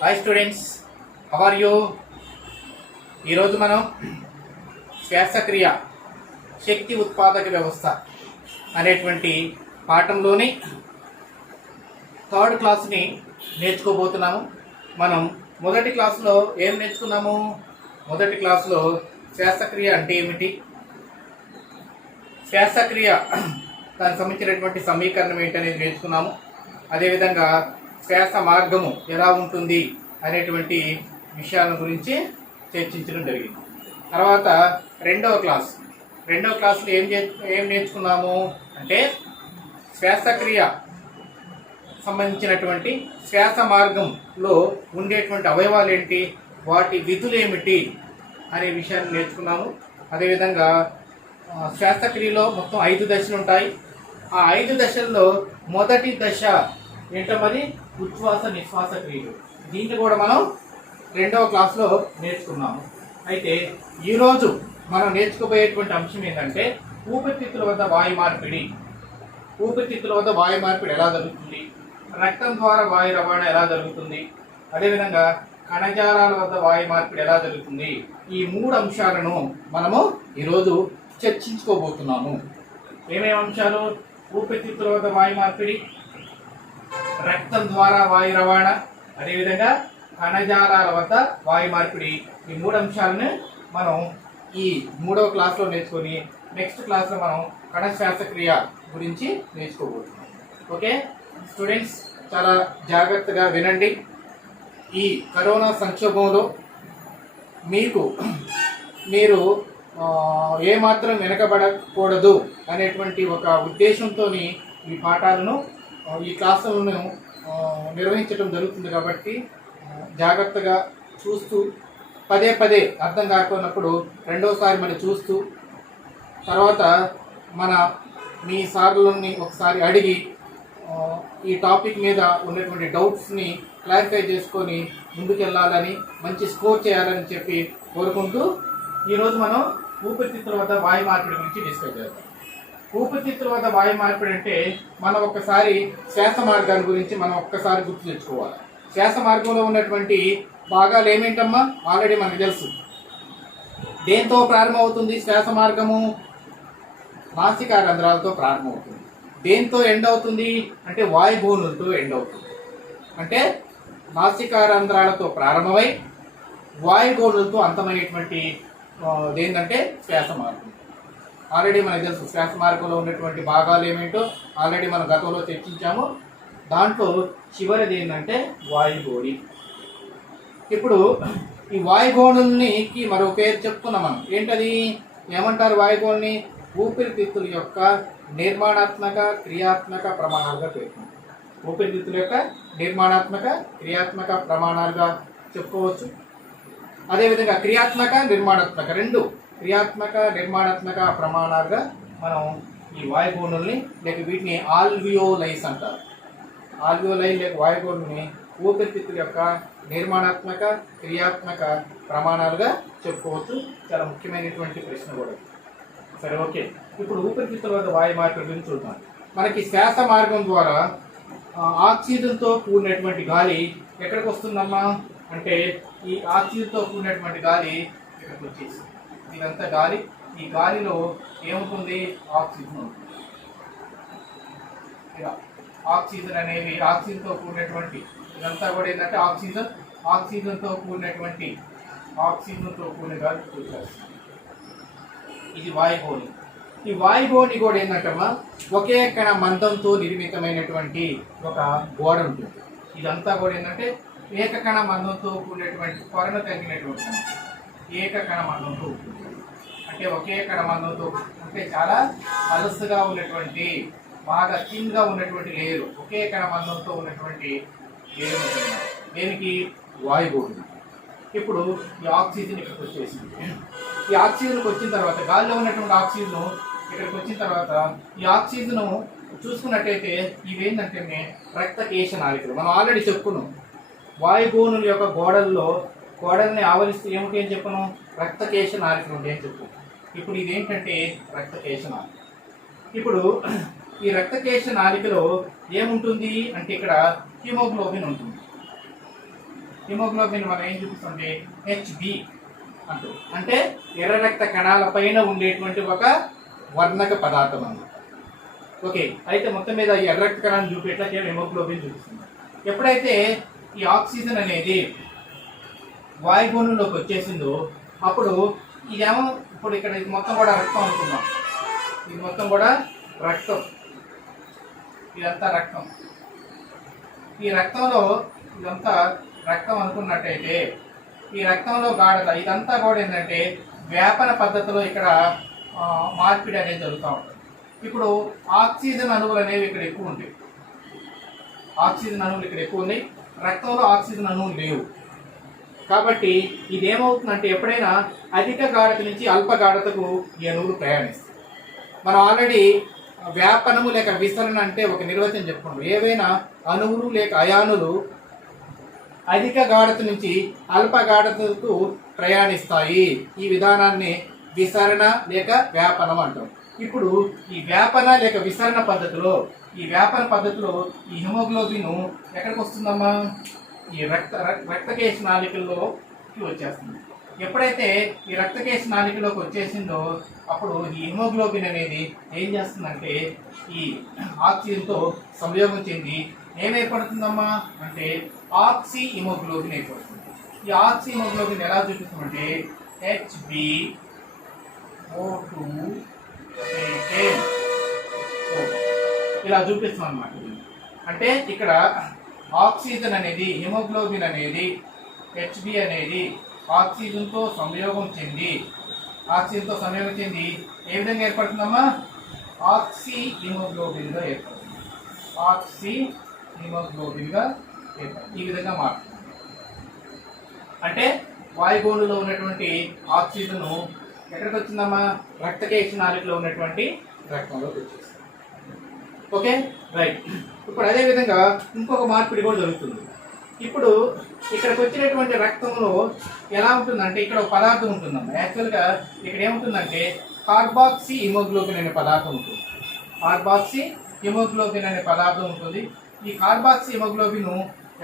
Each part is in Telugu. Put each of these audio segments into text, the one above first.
Hi students, how are you? ఈరోజు మనం శ్వాసక్రియ శక్తి ఉత్పాదక వ్యవస్థ అనేటువంటి పాఠంలోని థర్డ్ క్లాస్ని నేర్చుకోబోతున్నాము. మనం మొదటి క్లాసులో ఏం నేర్చుకున్నాము? మొదటి క్లాసులో శ్వాసక్రియ అంటే ఏమిటి, శ్వాసక్రియ దానికి సంబంధించినటువంటి సమీకరణం ఏంటనేది నేర్చుకున్నాము. అదేవిధంగా శ్వాస మార్గము ఎలా ఉంటుంది అనేటువంటి విషయాల గురించి చర్చించడం జరిగింది. తర్వాత రెండవ క్లాసులో ఏం నేర్చుకున్నాము అంటే శ్వాసక్రియ సంబంధించినటువంటి శ్వాస మార్గంలో ఉండేటువంటి అవయవాలు ఏంటి, వాటి విధులు ఏమిటి అనే విషయాన్ని నేర్చుకున్నాము. అదేవిధంగా శ్వాసక్రియలో మొత్తం 5 దశలు ఉంటాయి. ఆ 5 దశల్లో మొదటి దశ ఏంటన్నది ఉచ్ఛ్వాస నిశ్వాస క్రియలు. దీన్ని కూడా మనం రెండవ క్లాస్లో నేర్చుకున్నాము. అయితే ఈరోజు మనం నేర్చుకోబోయేటువంటి అంశం ఏంటంటే ఊపిరితిత్తుల వద్ద వాయు మార్పిడి. ఊపిరితిత్తుల వద్ద వాయు మార్పిడి ఎలా జరుగుతుంది, రక్తం ద్వారా వాయు రవాణా ఎలా జరుగుతుంది, అదేవిధంగా కణజాలాల వద్ద వాయు మార్పిడి ఎలా జరుగుతుంది, ఈ 3 అంశాలను మనము ఈరోజు చర్చించుకోబోతున్నాము. ఏమేమి అంశాలు? ఊపిరితిత్తుల వద్ద వాయు మార్పిడి, రక్తం ద్వారా వాయు రవాణా, అదేవిధంగా కణజాలాల వద్ద వాయు మార్పిడి. ఈ 3 అంశాలను మనం ఈ 3వ క్లాస్లో నేర్చుకొని నెక్స్ట్ క్లాస్లో మనం కణ శ్వాసక్రియ గురించి నేర్చుకోబోతున్నాం. ఓకే స్టూడెంట్స్, చాలా జాగ్రత్తగా వినండి. ఈ కరోనా సంక్షోభంలో మీరు ఏమాత్రం వెనకబడకూడదు అనేటువంటి ఒక ఉద్దేశంతో ఈ పాఠాలను ఈ క్లాసులను నిర్వహించడం జరుగుతుంది. కాబట్టి జాగ్రత్తగా చూస్తూ పదే అర్థం కాకున్నప్పుడు రెండోసారి మరి చూస్తూ తర్వాత మీ సార్లని ఒకసారి అడిగి ఈ టాపిక్ మీద ఉన్నటువంటి డౌట్స్ని క్లారిఫై చేసుకొని ముందుకెళ్ళాలని, మంచి స్కోర్ చేయాలని చెప్పి కోరుకుంటూ ఈరోజు మనం ఊపిరితిత్తుల వద్ద వాయు మార్పిడి గురించి డిస్కస్ చేద్దాం. ఊపిరితిత్తుల వద్ద వాయు మార్పిడి అంటే మనం ఒక్కసారి శ్వాస మార్గాల గురించి మనం ఒక్కసారి గుర్తు తెచ్చుకోవాలి. శ్వాస మార్గంలో ఉన్నటువంటి భాగాలు ఏమేంటమ్మా? ఆల్రెడీ మనకు తెలుసు. దేంతో ప్రారంభమవుతుంది శ్వాస మార్గము? నాసికా రంధ్రాలతో ప్రారంభమవుతుంది. దేంతో ఎండ్ అవుతుంది అంటే వాయుగోనులతో ఎండ్ అవుతుంది. అంటే నాసికా రంధ్రాలతో ప్రారంభమై వాయుగోనులతో అంతమయ్యేటువంటి ఏంటంటే శ్వాస మార్గం. ఆల్రెడీ మనకు తెలుసు శ్వాస మార్గంలో ఉన్నటువంటి భాగాలు ఏమేంటో ఆల్రెడీ మనం గతంలో చర్చించాము. దాంట్లో చివరిది ఏంటంటే వాయుగోడి. ఇప్పుడు ఈ వాయుగోణుల్నికి మరో పేరు చెప్తున్నాం మనం. ఏంటది? ఏమంటారు వాయుగోణిని? ఊపిరితిత్తుల యొక్క నిర్మాణాత్మక క్రియాత్మక ప్రమాణాలుగా పేర్కొంటాం. ఊపిరితిత్తుల యొక్క నిర్మాణాత్మక క్రియాత్మక ప్రమాణాలుగా చెప్పుకోవచ్చు. అదేవిధంగా క్రియాత్మక నిర్మాణాత్మక రెండు క్రియాత్మక నిర్మాణాత్మక ప్రమాణాలుగా మనం ఈ వాయుగోణుల్ని లేక వీటిని ఆల్వియోలైస్ అంటారు. ఆల్వియోలై లేక వాయుగోణుల్ని ఊపిరితిత్తుల యొక్క నిర్మాణాత్మక క్రియాత్మక ప్రమాణాలుగా చెప్పుకోవచ్చు. చాలా ముఖ్యమైనటువంటి ప్రశ్న కూడా. సరే, ఓకే. ఇప్పుడు ఊపిరితిత్తుల వద్ద వాయు మార్పిడి గురించి చూద్దాం. మనకి శ్వాస మార్గం ద్వారా ఆక్సిజన్తో కూడినటువంటి గాలి ఎక్కడికి వస్తుందమ్మా అంటే ఈ ఆక్సిజన్తో కూడినటువంటి గాలి ఇక్కడికి వచ్చేసి ఇదంతా గాలి. ఈ గాలిలో ఏముంటుంది? ఆక్సిజన్ ఉంటుంది. ఇలా ఆక్సిజన్ అనేవి ఆక్సిజన్తో కూడినటువంటి ఇదంతా కూడా ఏంటంటే ఆక్సిజన్తో కూడిన గాలి వచ్చేస్తుంది. ఇది వాయుగోణి. ఈ వాయుగోణి కూడా ఏంటంటమ్మా ఒకే కణ మందంతో నిర్మితమైనటువంటి ఒక గోడ ఉంటుంది. ఇదంతా కూడా ఏంటంటే ఏకకణ మందంతో కూడినటువంటి త్వరణ తగ్గినటువంటి ఏకకణ మందంతో ఉంటుంది. అంటే ఒకే కణ మందంతో అంటే చాలా అలసుగా ఉన్నటువంటి బాగా థిన్గా ఉన్నటువంటి లేయరు, ఒకే కణ మందంతో ఉన్నటువంటి లేయరు ఉంటుంది. దేనికి? వాయుగోళం. ఇప్పుడు ఈ ఆక్సిజన్ ఇక్కడికి వచ్చేసింది. ఈ ఆక్సిజన్కి వచ్చిన తర్వాత గాలిలో ఉన్నటువంటి ఆక్సిజన్ ఇక్కడికి వచ్చిన తర్వాత ఈ ఆక్సిజన్ చూసుకున్నట్టయితే ఇవేంటంటే రక్తకేశ నాళికలు. మనం ఆల్రెడీ చెప్పుకున్నాం. వాయుగోణుల యొక్క గోడల్ని ఆవరిస్తే ఏమిటి అని చెప్పను? రక్తకేశ నాళికలు ఉంటాయి అని చెప్పు. ఇప్పుడు ఇదేంటంటే రక్తకేశ నాళిక. ఇప్పుడు ఈ రక్తకేశ నాళికలో ఏముంటుంది అంటే ఇక్కడ హిమోగ్లోబిన్ ఉంటుంది. హిమోగ్లోబిన్ మనం ఏం చూపిస్తుంటే హెచ్బి అంటూ, అంటే ఎర్ర రక్త కణాల పైన ఉండేటువంటి ఒక వర్ణక పదార్థం అన్నమాట. ఓకే, అయితే మొత్తం మీద ఈ ఎర్ర రక్త కణాలను చూపేట్లా కేవలం హిమోగ్లోబిన్ చూపిస్తుంది. ఎప్పుడైతే ఈ ఆక్సిజన్ అనేది వాయుగోళంలోకి వచ్చేసిందో అప్పుడు ఇదేమో, ఇప్పుడు ఇక్కడ ఇది మొత్తం కూడా రక్తం అనుకుందాం, ఇది మొత్తం కూడా రక్తం, ఇదంతా రక్తం. ఈ రక్తంలో ఇదంతా రక్తం అనుకున్నట్టయితే ఈ రక్తంలో గాఢత ఇదంతా కూడా ఏంటంటే వ్యాపన పద్ధతిలో ఇక్కడ మార్పిడి అనేది జరుగుతూ ఉంటుంది. ఇప్పుడు ఆక్సిజన్ అణువులు అనేవి ఇక్కడ ఎక్కువ ఉంటాయి, ఆక్సిజన్ అణువులు ఇక్కడ ఎక్కువ ఉన్నాయి, రక్తంలో ఆక్సిజన్ అణువులు లేవు. కాబట్టి ఇదేమవుతుందంటే ఎప్పుడైనా అధిక గాఢత నుంచి అల్ప గాఢతకు ఈ అణువులు ప్రయాణిస్తాయి. మనం ఆల్రెడీ వ్యాపనము లేక విసరణ అంటే ఒక నిర్వచనం చెప్పుకుంటాం. ఏవైనా అణువులు లేక అయానులు అధిక గాఢత నుంచి అల్ప గాఢతకు ప్రయాణిస్తాయి. ఈ విధానాన్ని విసరణ లేక వ్యాపనం అంటాం. ఇప్పుడు ఈ వ్యాపన లేక విసరణ పద్ధతిలో ఈ హిమోగ్లోబిన్ ఎక్కడికి వస్తుందమ్మా? ఈ రక్తకేశ నాళికల్లోకి వచ్చేస్తుంది. ఎప్పుడైతే ఈ రక్తకేశ నాళికలోకి వచ్చేసిందో అప్పుడు ఈ హిమోగ్లోబిన్ అనేది ఏం చేస్తుందంటే ఈ ఆక్సిజన్తో సంయోగం చెంది ఏం ఏర్పడుతుందమ్మా అంటే ఆక్సి హిమోగ్లోబిన్ ఏర్పడుతుంది. ఈ ఆక్సి హిమోగ్లోబిన్ ఎలా చూపిస్తామంటే HbO2 ఇలా చూపిస్తాం అన్నమాట. అంటే ఇక్కడ ఆక్సిజన్ అనేది హిమోగ్లోబిన్ అనేది Hb అనేది ఆక్సిజన్తో సంయోగం చెంది ఏ విధంగా ఏర్పడుతుందమ్మా? ఆక్సి హిమోగ్లోబిన్గా ఏర్పడుతుంది. ఆక్సి హిమోగ్లోబిన్గా ఈ విధంగా మారుతుంది. అంటే వాయుగోళంలో ఉన్నటువంటి ఆక్సిజన్ ఎక్కడికి వచ్చిందమ్మా? రక్తకేశ నాళికలో ఉన్నటువంటి రక్తంలోకి వచ్చేసింది. Okay, right. ఇప్పుడు అదే విధంగా ఇంకొక మార్పిడి కూడా జరుగుతుంది. ఇప్పుడు ఇక్కడికి వచ్చినటువంటి రక్తంలో ఎలా ఉంటుందంటే ఇక్కడ ఒక పదార్థం ఉంటుందమ్మా. యాక్చువల్గా ఇక్కడ ఏముంటుందంటే కార్బాక్సీ హిమోగ్లోబిన్ అనే పదార్థం ఉంటుంది. కార్బాక్సీ హిమోగ్లోబిన్ అనే పదార్థం ఉంటుంది. ఈ కార్బాక్సీ హిమోగ్లోబిన్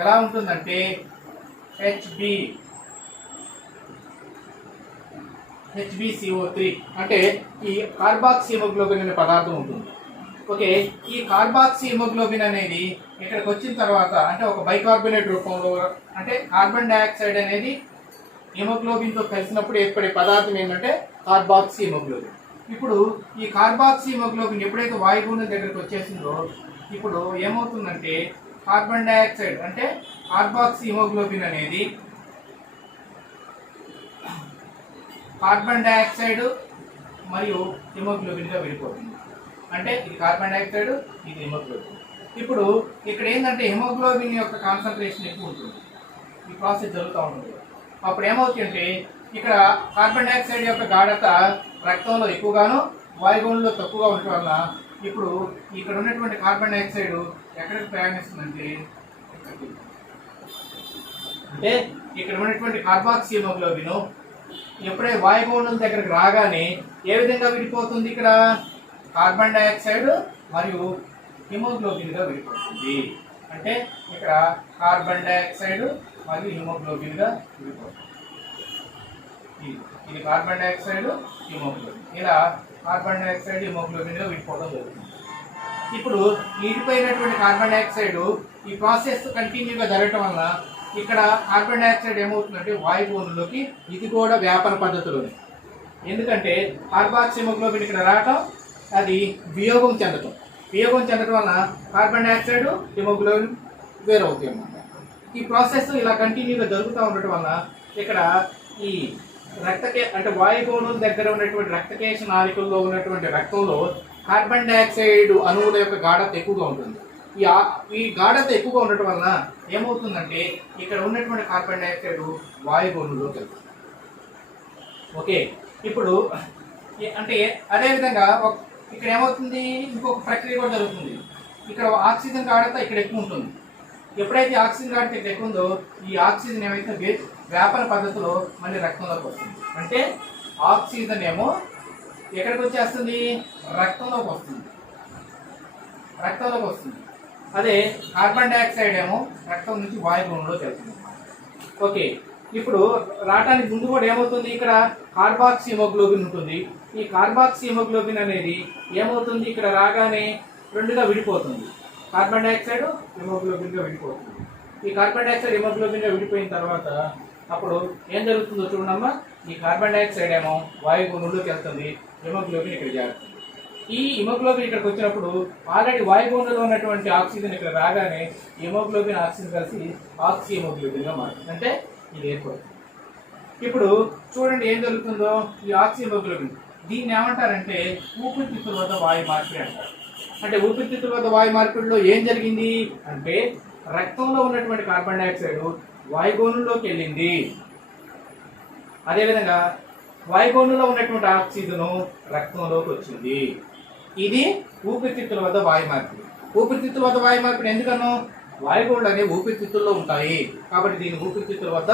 ఎలా ఉంటుందంటే HbCO3 అంటే ఈ కార్బాక్సీ హిమోగ్లోబిన్ అనే పదార్థం ఉంటుంది. ఓకే, ఈ కార్బాక్సీ హిమోగ్లోబిన్ అనేది ఇక్కడికి వచ్చిన తర్వాత అంటే ఒక బైకార్బోనేట్ రూపంలో అంటే కార్బన్ డైఆక్సైడ్ అనేది హిమోగ్లోబిన్తో కలిసినప్పుడు ఏర్పడే పదార్థం ఏంటంటే కార్బాక్సీ హిమోగ్లోబిన్. ఇప్పుడు ఈ కార్బాక్సీ హిమోగ్లోబిన్ ఎప్పుడైతే వాయుగోళం దగ్గరికి వచ్చేసిందో ఇప్పుడు ఏమవుతుందంటే కార్బన్ డైఆక్సైడ్ అంటే కార్బాక్సీ హిమోగ్లోబిన్ అనేది కార్బన్ డైఆక్సైడ్ మరియు హిమోగ్లోబిన్గా విడిపోతుంది. అంటే ఇది కార్బన్ డైఆక్సైడ్, ఇది హిమోగ్లోబిన్. ఇప్పుడు ఇక్కడ ఏంటంటే హిమోగ్లోబిన్ యొక్క కాన్సన్ట్రేషన్ ఎక్కువ ఉంటుంది, ఈ ప్రాసెస్ జరుగుతూ ఉంటుంది. అప్పుడు ఏమవుతుందంటే ఇక్కడ కార్బన్ డైఆక్సైడ్ యొక్క గాఢత రక్తంలో ఎక్కువగాను వాయుగోళంలో తక్కువగా ఉండటం వల్ల ఇప్పుడు ఇక్కడ ఉన్నటువంటి కార్బన్ డైఆక్సైడ్ ఎక్కడికి ప్రయాణిస్తుందంటే అంటే ఇక్కడ ఉన్నటువంటి కార్బాక్సీ హిమోగ్లోబిన్ ఎప్పుడైతే వాయుగోళం దగ్గరకు రాగానే ఏ విధంగా విడిపోతుంది? ఇక్కడ కార్బన్ డైఆక్సైడ్ మరియు హిమోగ్లోబిన్గా విడిపోతుంది. అంటే ఇక్కడ కార్బన్ డైఆక్సైడ్ మరియు హిమోగ్లోబిన్గా విడిపోతుంది. ఇది కార్బన్ డైఆక్సైడ్, హిమోగ్లోబిన్, ఇలా కార్బన్ డైఆక్సైడ్ హిమోగ్లోబిన్గా విడిపోవడం జరుగుతుంది. ఇప్పుడు విడిపోయినటువంటి కార్బన్ డైఆక్సైడ్ ఈ ప్రాసెస్ కంటిన్యూగా జరగటం వల్ల ఇక్కడ కార్బన్ డైఆక్సైడ్ ఏమవుతుందంటే వాయుగోళంలోకి ఇది కూడా వ్యాపన పద్ధతిలోనే. ఎందుకంటే కార్బాక్సీ హిమోగ్లోబిన్ ఇక్కడ రావటం, అది వియోగం చెందటం వల్ల కార్బన్ డైఆక్సైడ్ హిమోగ్లోబిన్ వేరవుతాయి అన్నమాట. ఈ ప్రాసెస్ ఇలా కంటిన్యూగా జరుగుతూ ఉండటం వల్ల ఇక్కడ ఈ అంటే వాయుగోళం దగ్గర ఉన్నటువంటి రక్తకేశ నాళికల్లో ఉన్నటువంటి రక్తంలో కార్బన్ డైఆక్సైడ్ అణువుల యొక్క గాఢత ఎక్కువగా ఉంటుంది. ఈ గాఢత ఎక్కువగా ఉండటం వలన ఏమవుతుందంటే ఇక్కడ ఉన్నటువంటి కార్బన్ డైఆక్సైడ్ వాయుగోళంలోకి వెళ్తుంది. ఓకే, ఇప్పుడు అంటే అదేవిధంగా ఇక్కడ ఏమవుతుంది? ఇంకొక ప్రక్రియ కూడా జరుగుతుంది. ఇక్కడ ఆక్సిజన్ గాఢత ఇక్కడ ఎక్కువ ఉంటుంది. ఎప్పుడైతే ఆక్సిజన్ గాఢత ఇక్కడ ఎక్కువ ఉందో ఈ ఆక్సిజన్ ఏమైతే వ్యాపన పద్ధతిలో మళ్ళీ రక్తంలోకి వస్తుంది. అంటే ఆక్సిజన్ ఏమో ఎక్కడికి వచ్చేస్తుంది? రక్తంలోకి వస్తుంది. అదే కార్బన్ డైఆక్సైడ్ ఏమో రక్తం నుంచి వాయుగోళంలోకి వెళ్తుంది. ఓకే, ఇప్పుడు రావడానికి ముందు కూడా ఏమవుతుంది, ఇక్కడ కార్బాక్సీ హిమోగ్లోబిన్ ఉంటుంది. ఈ కార్బాక్సీ హిమోగ్లోబిన్ అనేది ఏమవుతుంది, ఇక్కడ రాగానే రెండుగా విడిపోతుంది. కార్బన్ డైఆక్సైడ్ హిమోగ్లోబిన్గా విడిపోతుంది. ఈ కార్బన్ డైఆక్సైడ్ హిమోగ్లోబిన్గా విడిపోయిన తర్వాత అప్పుడు ఏం జరుగుతుందో చూడమ్మా. ఈ కార్బన్ డైఆక్సైడ్ ఏమో వాయుగోనుల్లోకి వెళ్తుంది, హిమోగ్లోబిన్ ఇక్కడ చేరుతుంది. ఈ హిమోగ్లోబిన్ ఇక్కడికి వచ్చినప్పుడు ఆల్రెడీ వాయుగోనులో ఉన్నటువంటి ఆక్సిజన్ ఇక్కడ రాగానే హిమోగ్లోబిన్ ఆక్సిజన్ కలిసి ఆక్సీ హిమోగ్లోబిన్గా మారుతుంది. అంటే ఇది ఏర్పడుతుంది. ఇప్పుడు చూడండి ఏం జరుగుతుందో. ఈ ఆక్సీ హిమోగ్లోబిన్ దీన్ని ఏమంటారంటే ఊపిరితిత్తుల వద్ద వాయు మార్పిడి అంటారు. అంటే ఊపిరితిత్తుల వద్ద వాయు మార్పిడిలో ఏం జరిగింది అంటే రక్తంలో ఉన్నటువంటి కార్బన్ డైఆక్సైడ్ వాయుగోనుల్లోకి వెళ్ళింది. అదేవిధంగా వాయుగోనులో ఉన్నటువంటి ఆక్సిజన్ రక్తంలోకి వచ్చింది. ఇది ఊపిరితిత్తుల వద్ద వాయు మార్పిడి. ఊపిరితిత్తుల వద్ద వాయు మార్పిడి ఎందుకనో వాయుగోనులు అనేవి ఊపిరితిత్తుల్లో ఉంటాయి కాబట్టి దీన్ని ఊపిరితిత్తుల వద్ద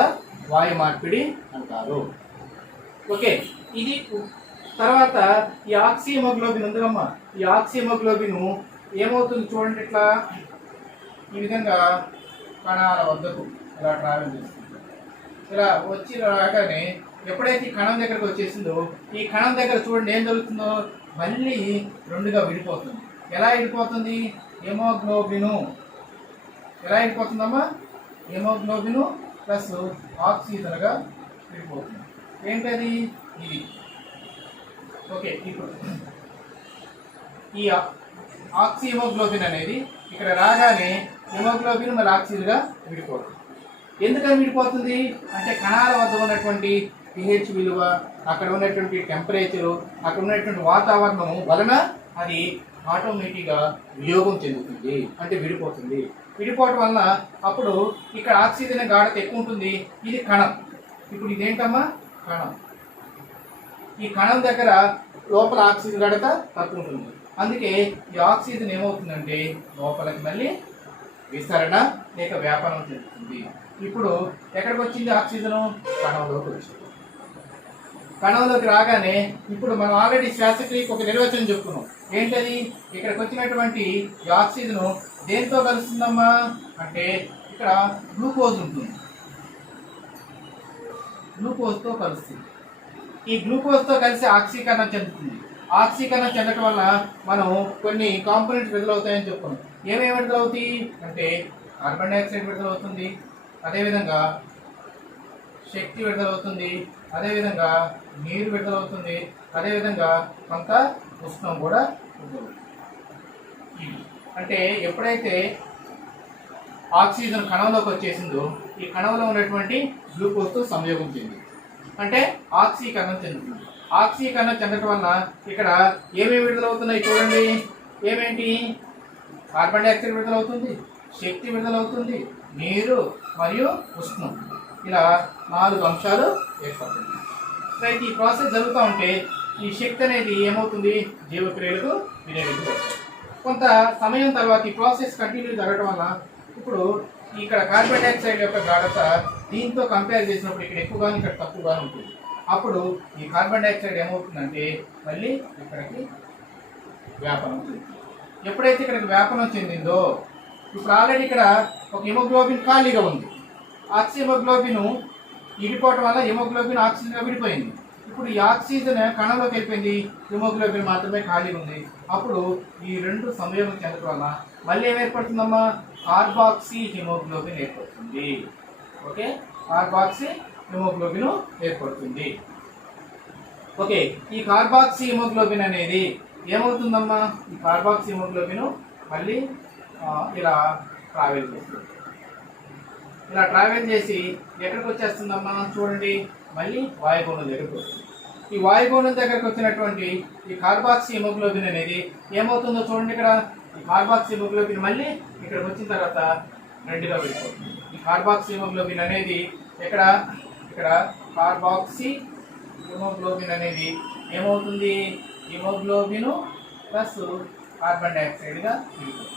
వాయు మార్పిడి అంటారు. ఓకే, ఇది తర్వాత ఈ ఆక్సీ హిమోగ్లోబిన్ ఉందమ్మా. ఈ ఆక్సీ హిమోగ్లోబిన్ ఏమవుతుంది చూడండి, ఇట్లా ఈ విధంగా కణాల వద్దకు ఇలా ట్రావెల్ చేస్తుంది. ఇలా వచ్చి రాగానే ఎప్పుడైతే ఈ కణం దగ్గరకు వచ్చేసిందో ఈ కణం దగ్గర చూడండి ఏం జరుగుతుందో మళ్ళీ రెండుగా విడిపోతుంది. ఎలా విడిపోతుంది, హిమోగ్లోబిను ఎలా విడిపోతుందమ్మా, హిమోగ్లోబిను ప్లస్ ఆక్సిజన్గా విడిపోతుంది. ఏంటది, ఇది. ఓకే, ఇప్పుడు ఈ ఆక్సీ హిమోగ్లోబిన్ అనేది ఇక్కడ రాగానే హిమోగ్లోబిన్ మరి ఆక్సిజన్గా విడిపోతుంది. ఎందుకని విడిపోతుంది అంటే కణాల వద్ద ఉన్నటువంటి pH విలువ, అక్కడ ఉన్నటువంటి టెంపరేచరు, అక్కడ ఉన్నటువంటి వాతావరణం వలన అది ఆటోమేటిక్గా వియోగం చెందుతుంది, అంటే విడిపోతుంది. విడిపోవటం వలన అప్పుడు ఇక్కడ ఆక్సిజన్ గాఢత ఎక్కువ ఉంటుంది. ఇది కణం. ఇప్పుడు ఇదేంటమ్మా, కణం. ఈ కణం దగ్గర లోపల ఆక్సిజన్ గాఢత తక్కువ ఉంటుంది. అందుకే ఈ ఆక్సిజన్ ఏమవుతుందంటే లోపలికి మళ్ళీ విస్తరణ లేక వ్యాపనం చెందుతుంది. ఇప్పుడు ఎక్కడికి వచ్చింది ఆక్సిజన్, కణంలోకి వచ్చింది. కణంలోకి రాగానే ఇప్పుడు మనం ఆల్రెడీ శ్వాసక్రియకు ఒక నిర్వచనం చెప్పుకున్నాం. ఏంటది, ఇక్కడికి వచ్చినటువంటి ఈ ఆక్సిజన్ దేంతో కలుస్తుందమ్మా అంటే ఇక్కడ గ్లూకోజ్ ఉంటుంది, గ్లూకోజ్తో కలుస్తుంది. ఈ గ్లూకోజ్తో కలిసి ఆక్సీకరణం చెందుతుంది. ఆక్సీకరణం చెందటం వల్ల మనం కొన్ని కాంపోనెంట్స్ విడుదలవుతాయని చెప్పుకున్నాం. ఏమేమి విడుదలవుతాయి అంటే కార్బన్ డైఆక్సైడ్ విడుదలవుతుంది, అదేవిధంగా శక్తి విడుదలవుతుంది, అదేవిధంగా నీరు విడుదలవుతుంది, అదేవిధంగా కొంత ఉష్ణం కూడా విడుదలవుతుంది. అంటే ఎప్పుడైతే ఆక్సిజన్ కణంలోకి వచ్చేసిందో ఈ కణంలో ఉన్నటువంటి గ్లూకోజ్తో సంయోగం చెంది అంటే ఆక్సీకరణం చెందుతుంది. ఆక్సీకరణం చెందటం వల్ల ఇక్కడ ఏమేమి విడుదలవుతున్నాయి చూడండి. ఏమేంటి, కార్బన్ డైఆక్సైడ్ విడుదలవుతుంది, శక్తి విడుదలవుతుంది, నీరు మరియు ఉష్ణం. ఇలా 4 అంశాలు ఏర్పడుతుంది. అయితే ఈ ప్రాసెస్ జరుగుతూ ఉంటే ఈ శక్తి అనేది ఏమవుతుంది, జీవక్రియలకు వినియోగించబడుతుంది. కొంత సమయం తర్వాత ఈ ప్రాసెస్ కంటిన్యూ జరగడం వల్ల ఇప్పుడు ఇక్కడ కార్బన్ డైఆక్సైడ్ యొక్క గాఢత దీంతో కంపేర్ చేసినప్పుడు ఇక్కడ ఎక్కువగాను ఇక్కడ తక్కువగాను ఉంటుంది. అప్పుడు ఈ కార్బన్ డైఆక్సైడ్ ఏమవుతుందంటే మళ్ళీ ఇక్కడికి వ్యాపనం చెందుతుంది. ఎప్పుడైతే ఇక్కడికి వ్యాపనం చెందిందో ఇప్పుడు ఆల్రెడీ ఇక్కడ ఒక హిమోగ్లోబిన్ ఖాళీగా ఉంది. ఆక్సీ హిమోగ్లోబిన్ విడిపోవటం వల్ల హిమోగ్లోబిన్ ఆక్సిజన్గా విడిపోయింది. ఇప్పుడు ఈ ఆక్సిజన్ కణంలోకి వెళ్ళిపోయింది, హిమోగ్లోబిన్ మాత్రమే ఖాళీ ఉంది. అప్పుడు ఈ రెండు సంయోగం చెందడం వల్ల మళ్ళీ ఏం ఏర్పడుతుందమ్మా, కార్బాక్సీ హిమోగ్లోబిన్ ఏర్పడుతుంది. ఓకే, కార్బాక్సీ హిమోగ్లోబిన్ ఏర్పడుతుంది. ఓకే, ఈ కార్బాక్సీ హిమోగ్లోబిన్ అనేది ఏమవుతుందమ్మా, ఈ కార్బాక్సీ హిమోగ్లోబిన్ మళ్ళీ ఇలా ట్రావెల్ చేస్తుంది. ఇలా ట్రావెల్ చేసి ఎక్కడికి వచ్చేస్తుందమ్మా చూడండి, మళ్ళీ వాయుగోణం దగ్గరకు వస్తుంది. ఈ వాయుగోణం దగ్గరకు వచ్చినటువంటి ఈ కార్బాక్సీ హిమోగ్లోబిన్ అనేది ఏమవుతుందో చూడండి. ఇక్కడ ఈ కార్బాక్సీ హిమోగ్లోబిన్ మళ్ళీ ఇక్కడికి వచ్చిన తర్వాత రెండుగా విడిపోతుంది. ఈ కార్బాక్సీ హిమోగ్లోబిన్ అనేది ఇక్కడ కార్బాక్సీ హిమోగ్లోబిన్ అనేది ఏమవుతుంది, హిమోగ్లోబిన్ ప్లస్ కార్బన్ డైఆక్సైడ్గా విడిపోతుంది.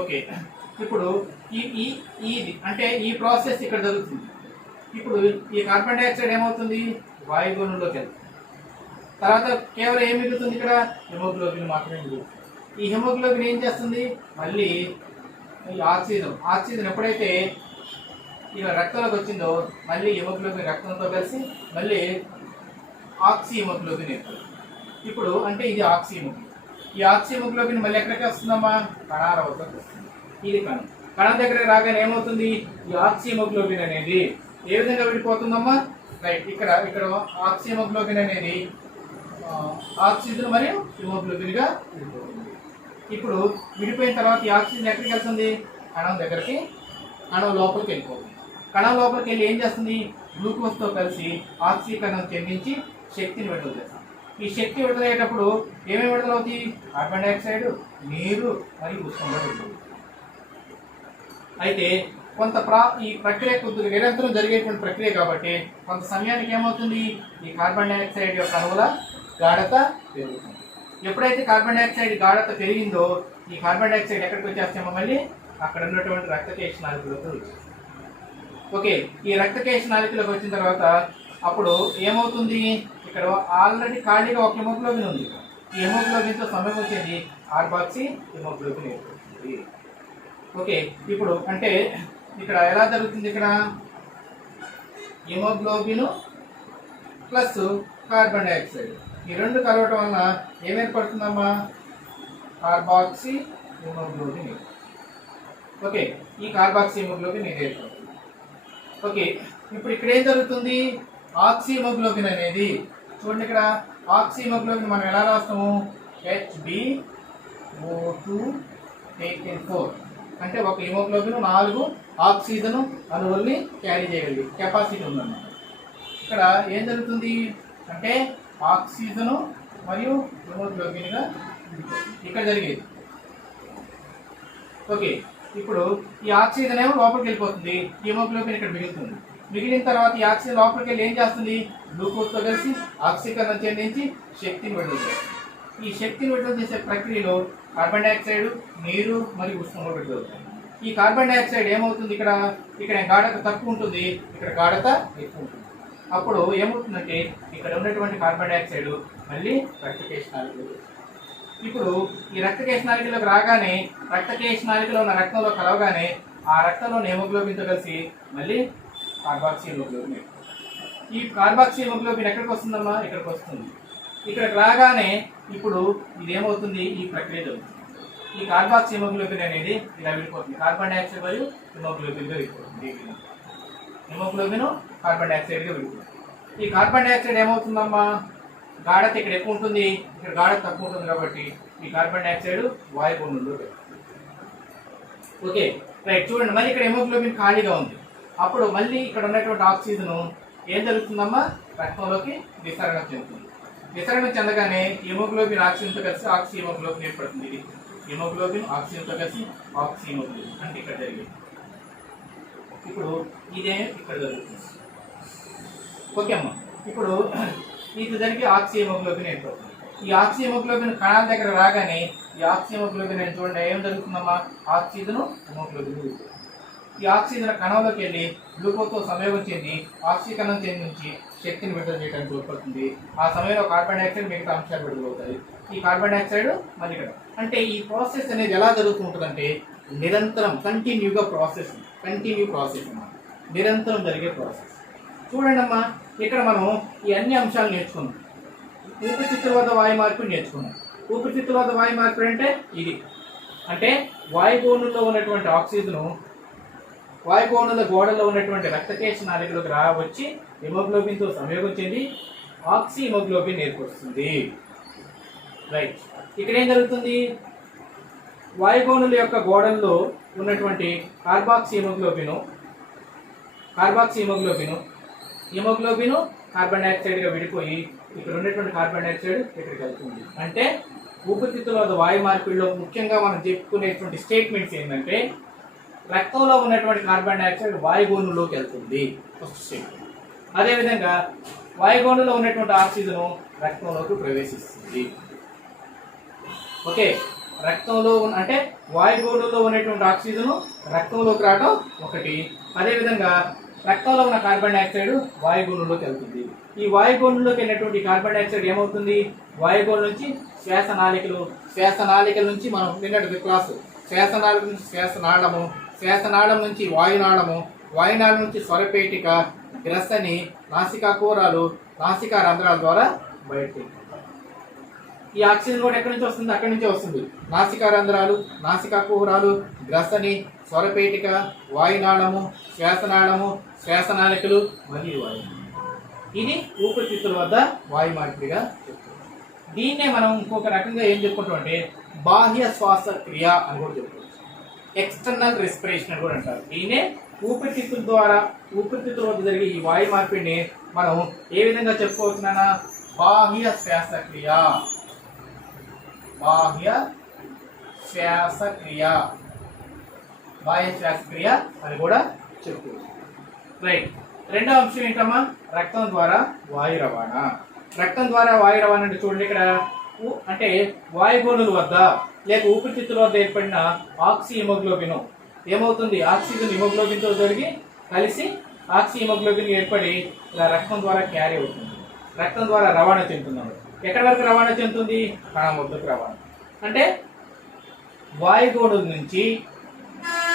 ఓకే, ఇప్పుడు ఈ అంటే ఈ ప్రాసెస్ ఇక్కడ జరుగుతుంది. ఇప్పుడు ఈ కార్బన్ డైఆక్సైడ్ ఏమవుతుంది, వాయుగోణంలోకి వెళ్తుంది. తర్వాత కేవలం ఏం మిగులుతుంది, ఇక్కడ హిమోగ్లోబిన్ మాత్రమే మిగులుతుంది. ఈ హిమోగ్లోబిన్ ఏం చేస్తుంది, మళ్ళీ ఈ ఆక్సిజన్ ఎప్పుడైతే ఇక రక్తంలోకి వచ్చిందో మళ్ళీ హిమోగ్లోబిన్ రక్తంతో కలిసి మళ్ళీ ఆక్సీ హిమోగ్లోబిన్ ఏర్పడుతుంది. ఇప్పుడు అంటే ఇది ఆక్సీ హిమోగ్లోబిన్. ఈ ఆక్సీ హిమోగ్లోబిన్ మళ్ళీ ఎక్కడికి వస్తుందమ్మా? కణాల వద్దకు వస్తుంది. ఇది కణం దగ్గరికి రాగానే ఏమవుతుంది? ఈ ఆక్సీ హిమోగ్లోబిన్ అనేది ఏ విధంగా విడిపోతుందమ్మా? రైట్, ఇక్కడ ఆక్సీ హిమోగ్లోబిన్ అనేది ఆక్సిజన్ మరియు హిమోగ్లోబిన్ గా విడిపోతుంది. ఇప్పుడు విడిపోయిన తర్వాత ఈ ఆక్సిజన్ ఎక్కడికి వెళ్తుంది? కణం దగ్గరికి, కణం లోపలికి వెళ్ళిపోతుంది. కణం లోపలికి వెళ్ళి ఏం చేస్తుంది? గ్లూకోజ్తో కలిసి ఆక్సీకరణం చెందించి శక్తిని విడుదల చేస్తుంది. ఈ శక్తి విడుదలయ్యేటప్పుడు ఏమేమి విడుదలవుతాయి? కార్బన్ డైఆక్సైడ్, నీరు మరియు ఉష్ణంగా విడుదల. అయితే కొంత ఈ ప్రక్రియ కొద్దిగా నిరంతరం జరిగేటువంటి ప్రక్రియ కాబట్టి కొంత సమయానికి ఏమవుతుంది? ఈ కార్బన్ డైఆక్సైడ్ యొక్క అణువుల గాఢత పెరుగుతుంది. ఎప్పుడైతే కార్బన్ డైఆక్సైడ్ గాఢత పెరిగిందో ఈ కార్బన్ డైఆక్సైడ్ ఎక్కడికి వచ్చేస్తామో మళ్ళీ అక్కడ ఉన్నటువంటి రక్తకేశ నాళికలోకి వచ్చేస్తుంది. ఓకే, ఈ రక్తకేశ నాళికలోకి వచ్చిన తర్వాత అప్పుడు ఏమవుతుంది? ఇక్కడ ఆల్రెడీ ఖాళీగా ఒక హిమోగ్లోబిన్ ఉంది. ఈ హిమోగ్లోబిన్తో సమయం వచ్చేది కార్బాక్సీ హిమోగ్లోబిన్ ఏర్పడుతుంది. ఓకే, ఇప్పుడు అంటే ఇక్కడ ఎలా జరుగుతుంది? ఇక్కడ హిమోగ్లోబిన్ ప్లస్ కార్బన్ డైఆక్సైడ్ ఈ రెండు కలవటం వలన ఏమేర్పడుతుందమ్మా? Carboxy haemoglobin. ఓకే, ఈ కార్బాక్సీ హిమోగ్లోబిన్ ఇది ఏర్పడుతుంది. ఓకే, ఇప్పుడు ఇక్కడ ఏం జరుగుతుంది? ఆక్సీ హిమోగ్లోబిన్ అనేది చూడండి, ఇక్కడ ఆక్సీ హిమోగ్లోబిన్ మనం ఎలా రాస్తాము? HbO2 అంటే ఒక హిమోగ్లోబిన్ 4 ఆక్సిజన్ అణువుల్ని క్యారీ చేయగలిగే కెపాసిటీ ఉందన్నమాట. ఇక్కడ ఏం జరుగుతుంది అంటే ఆక్సిజన్ మరియు హిమోగ్లోబిన్ గా ఇక్కడ జరిగేది. ఓకే, ఇప్పుడు ఈ ఆక్సిజన్ ఏమో లోపలికి వెళ్ళిపోతుంది, హిమోగ్లోబిన్ ఇక్కడ మిగులుతుంది. మిగిలిన తర్వాత ఈ ఆక్సిజన్ లోపలికి వెళ్ళి ఏం చేస్తుంది? గ్లూకోజ్తో కలిసి ఆక్సీకరణం చెందించి శక్తిని విడుదల చేస్తుంది. ఈ శక్తిని విడుదల చేసే ప్రక్రియలో కార్బన్ డైఆక్సైడ్, నీరు మరియు ఉష్ణంగా విడుదలవుతాయి. ఈ కార్బన్ డైఆక్సైడ్ ఏమవుతుంది? ఇక్కడ గాఢత తక్కువ ఉంటుంది, ఇక్కడ గాఢత ఎక్కువ ఉంటుంది. అప్పుడు ఏమవుతుందంటే ఇక్కడ ఉన్నటువంటి కార్బన్ డైఆక్సైడ్ మళ్ళీ రక్తకేశ నాళికలో. ఇప్పుడు ఈ రక్తకేశ నాళికలోకి రాగానే రక్తకేశ నాళికలో ఉన్న రక్తంలో కలవగానే ఆ రక్తంలో హిమోగ్లోబిన్తో కలిసి మళ్ళీ కార్బాక్సీ హిమోగ్లోబిన్. ఈ కార్బాక్సీ హిమోగ్లోబిన్ ఎక్కడికి వస్తుందమ్మా? ఇక్కడికి వస్తుంది. ఇక్కడికి రాగానే ఇప్పుడు ఇదేమవుతుంది? ఈ ప్రక్రియ జరుగుతుంది. ఈ కార్బాక్సీ హిమోగ్లోబిన్ అనేది ఇలా విడిపోతుంది. కార్బన్ డైఆక్సైడ్ మరియు హిమోగ్లోబిన్గా విడిపోతుంది. హిమోగ్లోబిన్ కార్బన్ డైఆక్సైడ్గా విడిపోతుంది. ఈ కార్బన్ డైఆక్సైడ్ ఏమవుతుందమ్మా? గాఢత ఇక్కడ ఎక్కువ ఉంటుంది, ఇక్కడ గాఢత తక్కువ ఉంటుంది కాబట్టి ఈ కార్బన్ డైఆక్సైడ్ వాయుగుండంలో. ఓకే, రైట్, చూడండి మళ్ళీ ఇక్కడ హిమోగ్లోబిన్ ఖాళీగా ఉంది. అప్పుడు మళ్ళీ ఇక్కడ ఉన్నటువంటి ఆక్సిజన్ ఏం జరుగుతుందమ్మా? రక్తంలోకి విసరణ చెందుతుంది. విసరణ చెందగానే హిమోగ్లోబిన్ ఆక్సిజన్తో కలిసి ఆక్సీ హిమోగ్లోబిన్ ఏర్పడుతుంది. ఇది హిమోగ్లోబిన్ ఆక్సిజన్తో కలిసి ఆక్సీ హిమోగ్లోబిన్ అంటే ఇక్కడ జరిగింది. ఇప్పుడు ఇదే ఇక్కడ జరుగుతుంది. ఓకే అమ్మా, ఇప్పుడు ఇది జరిగి ఆక్సీ హిమోగ్లోబిన్ ఏర్పడుతుంది. ఈ ఆక్సీ హిమోగ్లోబిన్ కణాల దగ్గర రాగానే ఈ ఆక్సీ హిమోగ్లోబిన్ అని చూడండి ఏం జరుగుతుందమ్మా? Oxygen haemoglobin. ఈ ఆక్సిజన్ కణంలోకి వెళ్ళి గ్లూకోజ్తో సంయోగం చెంది ఆక్సీకరణం చెందించి శక్తిని విడుదల చేయడానికి తోడ్పడుతుంది. ఆ సమయంలో కార్బన్ డైఆక్సైడ్ మిగతా అంశాలు విడుదలవుతాయి. ఈ కార్బన్ డైఆక్సైడ్ మళ్ళీ ఇక్కడ అంటే ఈ ప్రాసెస్ అనేది ఎలా జరుగుతుంటుందంటే నిరంతరం కంటిన్యూ ప్రాసెస్ అన్నమాట, నిరంతరం జరిగే ప్రాసెస్. చూడండి అమ్మా, ఇక్కడ మనం ఈ అన్ని అంశాలు నేర్చుకున్నాం. ఊపిరితిత్తుల వద్ద వాయు మార్పిడి నేర్చుకున్నాం. ఊపిరితిత్తుల వద్ద వాయు మార్పిడి అంటే ఇది, అంటే వాయుగోణంలో ఉన్నటువంటి ఆక్సిజన్ వాయుగోణంలో గోడలో ఉన్నటువంటి రక్తకేశ నాళికలోకి వచ్చి హిమోగ్లోబిన్తో సంయోగం చెంది ఆక్సీ హిమోగ్లోబిన్ ఏర్పడుతుంది. రైట్, ఇక్కడ ఏం జరుగుతుంది? వాయుగోణుల యొక్క గోడల్లో ఉన్నటువంటి కార్బాక్సీ హిమోగ్లోబిన్ కార్బన్ డైఆక్సైడ్గా విడిపోయి ఇక్కడ ఉన్నటువంటి కార్బన్ డైఆక్సైడ్ ఇక్కడికి వెళ్తుంది. అంటే ఊపిరితిత్తుల వద్ద వాయు మార్పిడిలో ముఖ్యంగా మనం చెప్పుకునేటువంటి స్టేట్మెంట్స్ ఏంటంటే రక్తంలో ఉన్నటువంటి కార్బన్ డైఆక్సైడ్ వాయుగోణుల్లోకి వెళ్తుంది, ఫస్ట్ స్టేట్మెంట్. అదేవిధంగా వాయుగోణులో ఉన్నటువంటి ఆక్సిజన్ రక్తంలోకి ప్రవేశిస్తుంది. ఓకే, రక్తంలో అంటే వాయుగోళంలో ఉన్నటువంటి ఆక్సిజన్ రక్తంలోకి రావడం ఒకటి. అదేవిధంగా రక్తంలో ఉన్న కార్బన్ డైఆక్సైడ్ వాయుగోళంలోకి వెళ్తుంది. ఈ వాయుగోళంలోకి వెళ్ళినటువంటి కార్బన్ డైఆక్సైడ్ ఏమవుతుంది? వాయుగోళం నుంచి శ్వాసనాళికల నుంచి మనం విన్నట్టు క్లాసు శ్వాసనాళిక నుంచి శ్వాసనాళము, శ్వాసనాళం నుంచి వాయునాళము, వాయునాళం నుంచి స్వరపేటిక, గ్రసని, నాసికా కూరాలు, నాసికా రంధ్రాల ద్వారా బయటకు. ఈ ఆక్సిజన్ కూడా ఎక్కడి నుంచి వస్తుంది? అక్కడి నుంచే వస్తుంది. నాసికా రంధ్రాలు, నాసికా కుహరాలు, గ్రసని, స్వరపేటిక, వాయునాళము, శ్వాసనాళము, శ్వాసనాళికలు మరియు వాయు. ఇది ఊపిరితిత్తుల వద్ద వాయు మార్పిడిగా చెప్తుంది. దీన్నే మనం ఇంకొక రకంగా ఏం చెప్పుకుంటాం అంటే బాహ్య శ్వాసక్రియ అని కూడా చెప్పుకోవచ్చు. ఎక్స్టర్నల్ రెస్పిరేషన్ అని కూడా అంటారు. దీన్నే ఊపిరితిత్తుల ద్వారా ఊపిరితిత్తుల వద్ద జరిగే ఈ వాయు మార్పిడిని మనం ఏ విధంగా చెప్పుకోవచ్చునా? బాహ్య శ్వాసక్రియ, బాహ్య శ్వాసక్రియ, బాహ్య శ్వాసక్రియ అని కూడా చెప్పుకోవచ్చు. రైట్. రెండవ అంశం ఏంటమ్మా? రక్తం ద్వారా వాయు రవాణా. రక్తం ద్వారా వాయు రవాణా అంటే చూడండి, ఇక్కడ అంటే వాయుగోనుల వద్ద లేక ఊపిరితిత్తుల వద్ద ఏర్పడిన ఆక్సి హిమోగ్లోబిన్ ఏమవుతుంది? ఆక్సిజన్ హిమోగ్లోబిన్తో జరిగి కలిసి ఆక్సి హిమోగ్లోబిన్ ఏర్పడి ఇలా రక్తం ద్వారా క్యారీ అవుతుంది, రక్తం ద్వారా రవాణా చెందుతుంది. ఎక్కడి వరకు రవాణా చెందుతుంది? కణం వద్దకు రవాణా. అంటే వాయుగోనుల నుంచి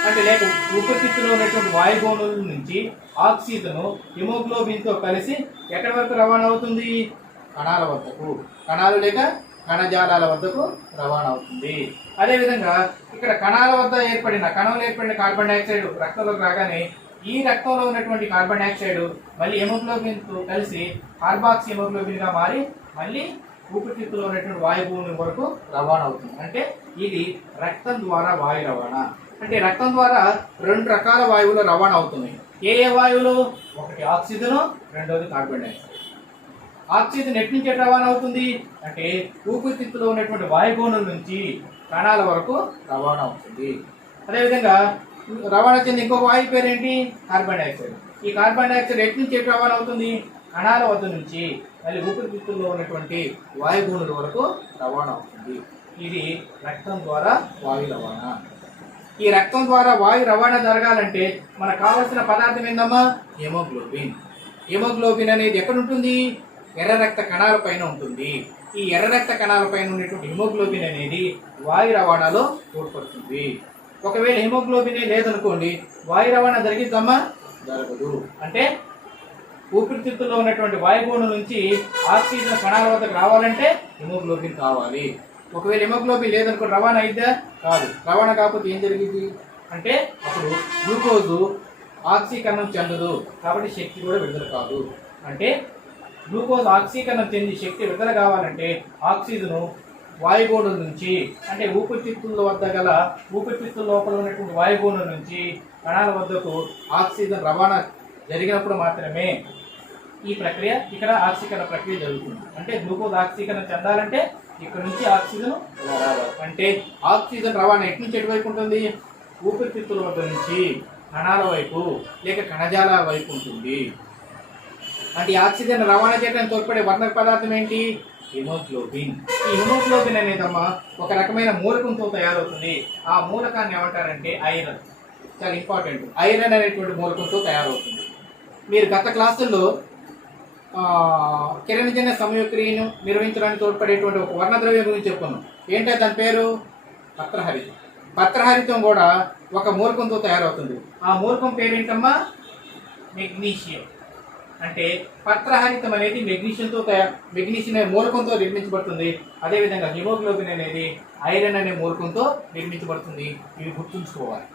అంటే లేక ఊపిరితిత్తులో ఉన్నటువంటి వాయుగోనుల నుంచి ఆక్సిజన్ హిమోగ్లోబిన్తో కలిసి ఎక్కడి వరకు రవాణా అవుతుంది? కణాల వద్దకు, కణాలు లేక కణజాలాల వద్దకు రవాణా అవుతుంది. అదేవిధంగా ఇక్కడ కణంలో ఏర్పడిన కార్బన్ డైఆక్సైడ్ రక్తంలోకి రాగానే ఈ రక్తంలో ఉన్నటువంటి కార్బన్ డైఆక్సైడ్ మళ్ళీ హెమోగ్లోబిన్తో కలిసి కార్బాక్సీ హెమోగ్లోబిన్గా మారి మళ్ళీ ఊపిరితిత్తులో ఉన్నటువంటి వాయువుల వరకు రవాణా అవుతుంది. అంటే ఇది రక్తం ద్వారా వాయు రవాణా. అంటే రక్తం ద్వారా రెండు రకాల వాయువులు రవాణా అవుతున్నాయి. ఏ ఏ వాయువులు? ఒకటి ఆక్సిజన్, రెండోది కార్బన్ డైఆక్సైడ్. ఆక్సిజన్ ఎటు నుంచి రవాణా అవుతుంది అంటే ఊపిరితిత్తులో ఉన్నటువంటి వాయుగోనుల నుంచి కణాల వరకు రవాణా అవుతుంది. అదేవిధంగా రవాణా చెంది ఇంకొక వాయు పేరేంటి? Carbon dioxide. ఈ కార్బన్ డైఆక్సైడ్ ఎటు నుంచి రవాణా అవుతుంది? కణాల వద్ద నుంచి మళ్ళీ ఊపిరితిత్తుల్లో ఉన్నటువంటి వాయుగోనుల వరకు రవాణా అవుతుంది. ఇది రక్తం ద్వారా వాయు రవాణా. ఈ రక్తం ద్వారా వాయు రవాణా జరగాలంటే మనకు కావాల్సిన పదార్థం ఏందమ్మా? హెమోగ్లోబిన్. హెమోగ్లోబిన్ అనేది ఎక్కడ ఉంటుంది? ఎర్ర రక్త కణాల పైన ఉంటుంది. ఈ ఎర్ర రక్త కణాల పైన ఉన్నటువంటి హిమోగ్లోబిన్ అనేది వాయు రవాణాలో తోడ్పడుతుంది. ఒకవేళ హిమోగ్లోబిన్ లేదనుకోండి, వాయు రవాణా జరిగిద్దామా? జరగదు. అంటే ఊపిరితిత్తుల్లో ఉన్నటువంటి వాయుగోను నుంచి ఆక్సిజన్ కణాల వద్దకు రావాలంటే హిమోగ్లోబిన్ కావాలి. ఒకవేళ హిమోగ్లోబిన్ లేదనుకో రవాణా అయిద్దా? కాదు. రవాణా కాకపోతే ఏం జరిగింది అంటే అప్పుడు గ్లూకోజు ఆక్సీకరణం చెందదు, కాబట్టి శక్తి కూడా విడుదల కాదు. అంటే గ్లూకోజ్ ఆక్సీకరణం చెంది శక్తి విడుదల కావాలంటే ఆక్సిజన్ వాయుగోనుల నుంచి అంటే ఊపిరితిత్తుల వద్ద గల ఊపిరితిత్తుల లోపల ఉన్నటువంటి వాయుగోనుల నుంచి కణాల వద్దకు ఆక్సిజన్ రవాణా జరిగినప్పుడు మాత్రమే ఈ ప్రక్రియ ఇక్కడ ఆక్సీకరణ ప్రక్రియ జరుగుతుంది. అంటే గ్లూకోజ్ ఆక్సీకరణ చెందాలంటే ఇక్కడ నుంచి ఆక్సిజన్ రావాలి. అంటే ఆక్సిజన్ రవాణా ఎటు నుంచి ఎటువైపు ఉంటుంది? ఊపిరితిత్తుల వద్ద నుంచి కణాల వైపు లేక కణజాలాల వైపు ఉంటుంది. అంటే ఈ ఆక్సిజన్ రవాణా చేయడానికి తోడ్పడే వర్ణక పదార్థం ఏంటి? హిమోగ్లోబిన్. ఈ హిమోగ్లోబిన్ అనేదమ్మా ఒక రకమైన మూలకంతో తయారవుతుంది. ఆ మూలకాన్ని ఏమంటారంటే ఐరన్. చాలా ఇంపార్టెంట్. ఐరన్ అనేటువంటి మూలకంతో తయారవుతుంది. మీరు గత క్లాసుల్లో కిరణజన్య సంయోక్రియను నిర్వహించడానికి తోడ్పడేటువంటి ఒక వర్ణద్రవ్యం గురించి చెప్పుకున్నాం. ఏంటంటే దాని పేరు పత్రహరితం. పత్రహరితం కూడా ఒక మూలకంతో తయారవుతుంది. ఆ మూలకం పేరేంటమ్మా? మెగ్నీషియం. అంటే పత్రహరితం అనేది మెగ్నీషియం అనే మూలకంతో నిర్మించబడుతుంది. అదేవిధంగా హిమోగ్లోబిన్ అనేది ఐరన్ అనే మూలకంతో నిర్మించబడుతుంది. ఇవి గుర్తుంచుకోవాలి.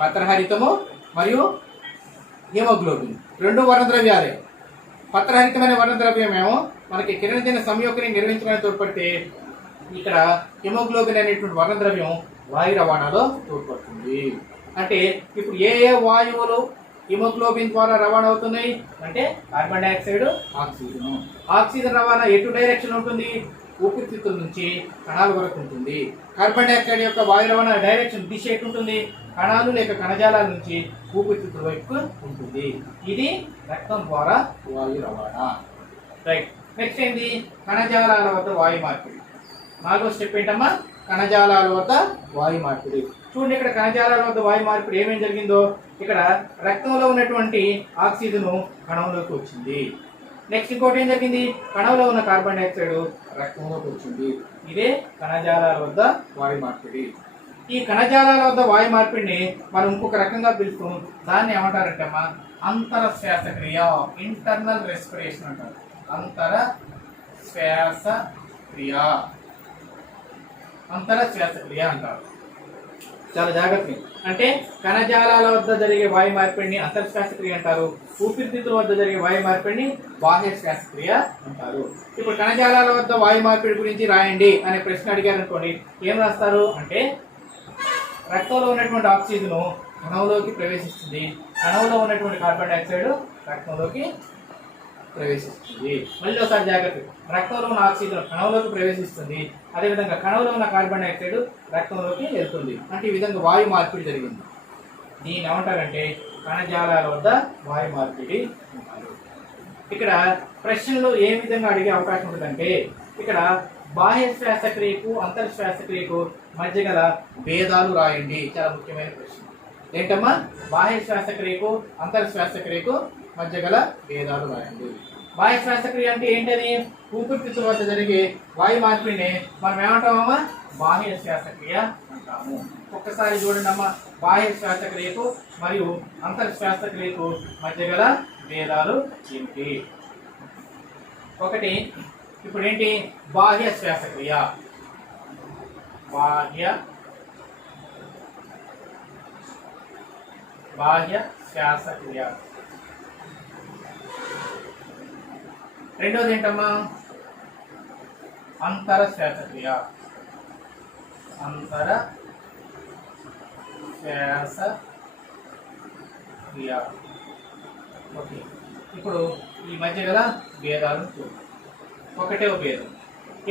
పత్రహరితము మరియు హిమోగ్లోబిన్ రెండు వర్ణద్రవ్యాలే. పత్రహరితం అనే వర్ణద్రవ్యం ఏమో మనకి కిరణజన్య సంయోక్రియ నిర్వహించడానికి తోడ్పడితే ఇక్కడ హిమోగ్లోబిన్ అనేటువంటి వర్ణద్రవ్యం వాయు రవాణాలో తోడ్పడుతుంది. అంటే ఇప్పుడు ఏ ఏ వాయువులు హిమోగ్లోబిన్ ద్వారా రవాణా అవుతున్నాయి అంటే కార్బన్ డైఆక్సైడ్, ఆక్సిజన్. ఆక్సిజన్ రవాణా ఎటు డైరెక్షన్ ఉంటుంది? ఊపిరితిత్తుల నుంచి కణాల వరకు ఉంటుంది. కార్బన్ డైఆక్సైడ్ యొక్క వాయు రవాణా డైరెక్షన్ దిశ ఎటు ఉంటుంది? కణాలు లేక కణజాలాల నుంచి ఊపిరితిత్తుల వైపు ఉంటుంది. ఇది రక్తం ద్వారా వాయు రవాణా. రైట్. నెక్స్ట్ ఏంటి? కణజాలాల వద్ద వాయు మార్పిడి. 4వ స్టెప్ ఏంటమ్మా? కణజాలాల వద్ద వాయు మార్పిడి. చూడండి, ఇక్కడ కణజాలాల వద్ద వాయు మార్పిడి ఏమేమి జరిగిందో. ఇక్కడ రక్తంలో ఉన్నటువంటి ఆక్సిజన్ కణంలోకి వచ్చింది. నెక్స్ట్ ఇంకోటి ఏం జరిగింది? కణంలో ఉన్న కార్బన్ డైఆక్సైడ్ రక్తంలోకి వచ్చింది. ఇదే కణజాలాల వద్ద వాయు మార్పిడి. ఈ కణజాలాల వద్ద వాయు మార్పిడిని మనం ఇంకొక రకంగా పిలుస్తాం. దాన్ని ఏమంటారంటే అమ్మా అంతర శ్వాసక్రియ, ఇంటర్నల్ రెస్పిరేషన్ అంటారు. అంతర శ్వాసక్రియ, అంతర శ్వాసక్రియ అంటారు. చాలా జాగ్రత్త. అంటే కణజాలాల వద్ద జరిగే వాయు మార్పిడిని అంతర్ శ్వాసక్రియ అంటారు. ఊపిరితిత్తుల వద్ద జరిగే వాయు మార్పిడిని బాహ్య శ్వాసక్రియ అంటారు. ఇప్పుడు కణజాలాల వద్ద వాయు మార్పిడి గురించి రాయండి అనే ప్రశ్న అడిగారు అనుకోండి, ఏం రాస్తారు అంటే రక్తంలో ఉన్నటువంటి ఆక్సిజన్ కణంలోకి ప్రవేశిస్తుంది, కణంలో ఉన్నటువంటి కార్బన్ డైఆక్సైడ్ రక్తంలోకి ప్రవేశిస్తుంది. మళ్ళీ ఒకసారి జాగ్రత్త. రక్తంలో ఉన్న ఆక్సిజన్ కణంలోకి ప్రవేశిస్తుంది, అదేవిధంగా కణంలో ఉన్న కార్బన్ డైఆక్సైడ్ రక్తంలోకి వెళ్తుంది. అంటే ఈ విధంగా వాయు మార్పిడి జరిగింది. దీన్ని ఏమంటారంటే కణజాలాల వద్ద వాయు మార్పిడి అంటారు. ఇక్కడ ప్రశ్నలు ఏ విధంగా అడిగే అవకాశం ఉంటుందంటే ఇక్కడ బాహ్య శ్వాసక్రియకు అంతర్ శ్వాసక్రియకు మధ్య గల భేదాలు రాయండి. చాలా ముఖ్యమైన ప్రశ్న. ఏంటమ్మా? బాహ్య శ్వాసక్రియకు అంతర్ శ్వాసక్రియకు మధ్య గల భేదాలు రాయండి. బాహ్య శ్వాసక్రియ అంటే ఏంటని? ఊపిరితిత్తుల వద్ద జరిగే వాయు మార్పిడిని మనం ఏమంటామమ్మా? బాహ్య శ్వాసక్రియ అంటాము. ఒక్కసారి చూడండి అమ్మా, బాహ్య శ్వాసక్రియకు మరియు అంతర్ శ్వాసక్రియకు మధ్య గల భేదాలు ఏమిటి? ఒకటి, ఇప్పుడు ఏంటి? బాహ్య శ్వాసక్రియ. బాహ్య శ్వాసక్రియ. రెండోది ఏంటమ్మా? అంతర శ్వాసక్రియ. అంతర శ్వాసక్రియ. ఓకే, ఇప్పుడు ఈ మధ్య గల భేదాలు చూద్దాం. ఒకటే భేదం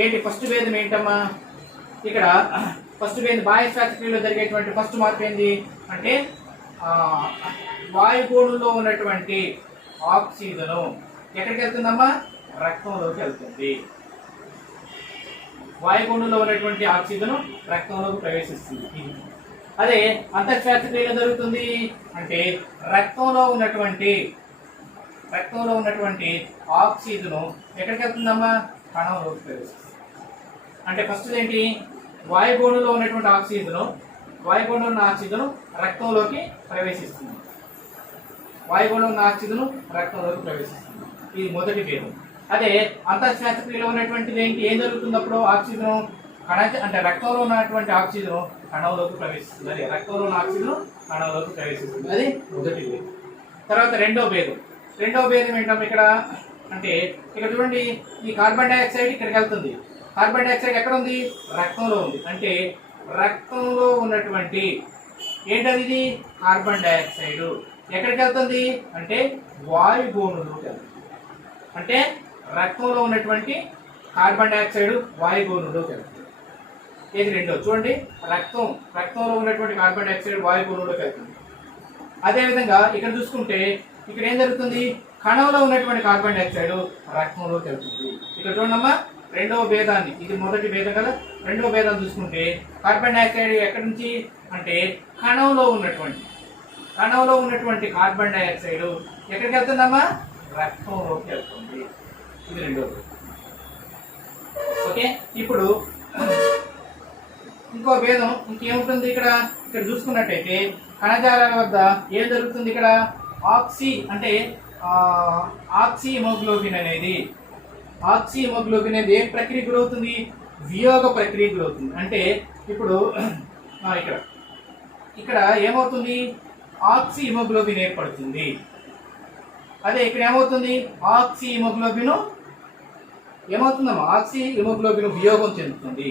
ఏంటి? ఫస్ట్ భేదం ఏంటమ్మా? ఇక్కడ ఫస్ట్ భేదం బాహ్య శ్వాసక్రియలో జరిగేటువంటి ఫస్ట్ మార్పు ఏంది అంటే వాయుగోళంలో ఉన్నటువంటి ఆక్సిజను ఎక్కడికి వెళ్తుందమ్మా? రక్తంలోకి వెళ్తుంది. వాయుగోళంలో ఉన్నటువంటి ఆక్సిజన్ రక్తంలోకి ప్రవేశిస్తుంది. అదే అంతర్శ్వాసక్రియలో జరుగుతుంది అంటే రక్తంలో ఉన్నటువంటి ఆక్సిజన్ ఎక్కడికి వెళ్తుందమ్మా? కణంలోకి ప్రవేశిస్తుంది. అంటే ఫస్ట్ ఏంటి? వాయుగోళంలో ఉన్నటువంటి ఆక్సిజన్ రక్తంలోకి ప్రవేశిస్తుంది. రక్తంలోకి ప్రవేశిస్తుంది. ఇది మొదటి భేదం. అదే అంతర్శ్వాసక్రియలో ఉన్నటువంటిది ఏంటి? ఏం జరుగుతుంది అప్పుడు? ఆక్సిజన్ అంటే రక్తంలో ఉన్నటువంటి ఆక్సిజన్ కణంలోకి ప్రవేశిస్తుంది. అది రక్తంలో ఉన్న ఆక్సిజన్ కణంలోకి ప్రవేశిస్తుంది. అది మొదటి భేదం. తర్వాత రెండో భేదం ఏంటమ్మా ఇక్కడ అంటే ఇక్కడ చూడండి, ఈ కార్బన్ డైఆక్సైడ్ ఇక్కడికి వెళ్తుంది. కార్బన్ డైఆక్సైడ్ ఎక్కడ ఉంది? రక్తంలో ఉంది. అంటే రక్తంలో ఉన్నటువంటి ఏంటది? ఇది కార్బన్ డైఆక్సైడ్ ఎక్కడికి వెళ్తుంది అంటే వాయుగోళంలోకి వెళ్తుంది. అంటే రక్తంలో ఉన్నటువంటి కార్బన్ డైఆక్సైడ్ వాయుగోళంలోకి వెళ్తుంది. ఇది రెండో. చూడండి, రక్తంలో ఉన్నటువంటి కార్బన్ డైఆక్సైడ్ వాయుగోళంలోకి వెళ్తుంది. అదేవిధంగా ఇక్కడ చూసుకుంటే ఇక్కడ ఏం జరుగుతుంది? కణంలో ఉన్నటువంటి కార్బన్ డైఆక్సైడ్ రక్తంలోకి వెళ్తుంది. ఇక్కడ చూడమ్మా, రెండవ భేదాన్ని, ఇది మొదటి భేదం కదా, రెండవ భేదాన్ని చూసుకుంటే కార్బన్ డైఆక్సైడ్ ఎక్కడి నుంచి అంటే కణంలో ఉన్నటువంటి కార్బన్ డైఆక్సైడ్ ఎక్కడికి వెళ్తుందమ్మా? రక్తంలోకి వెళ్తుంది. ఇది రెండవ. ఓకే, ఇప్పుడు ఇంకో భేదం ఇంకేముంటుంది? ఇక్కడ చూసుకున్నట్టయితే కణజాలాల వద్ద ఏం జరుగుతుంది? ఇక్కడ ఆక్సీ హిమోగ్లోబిన్ అనేది ఏం ప్రక్రియ గురవుతుంది? వియోగ ప్రక్రియ గురవుతుంది. అంటే ఇప్పుడు ఇక్కడ ఏమవుతుంది? ఆక్సీ హిమోగ్లోబిన్ ఏర్పడుతుంది. అదే ఇక్కడ ఏమవుతుంది? ఆక్సీ హిమోగ్లోబిన్ ఏమవుతుందమ్మా? ఆక్సీ హిమోగ్లోబిన్ వియోగం చెందుతుంది.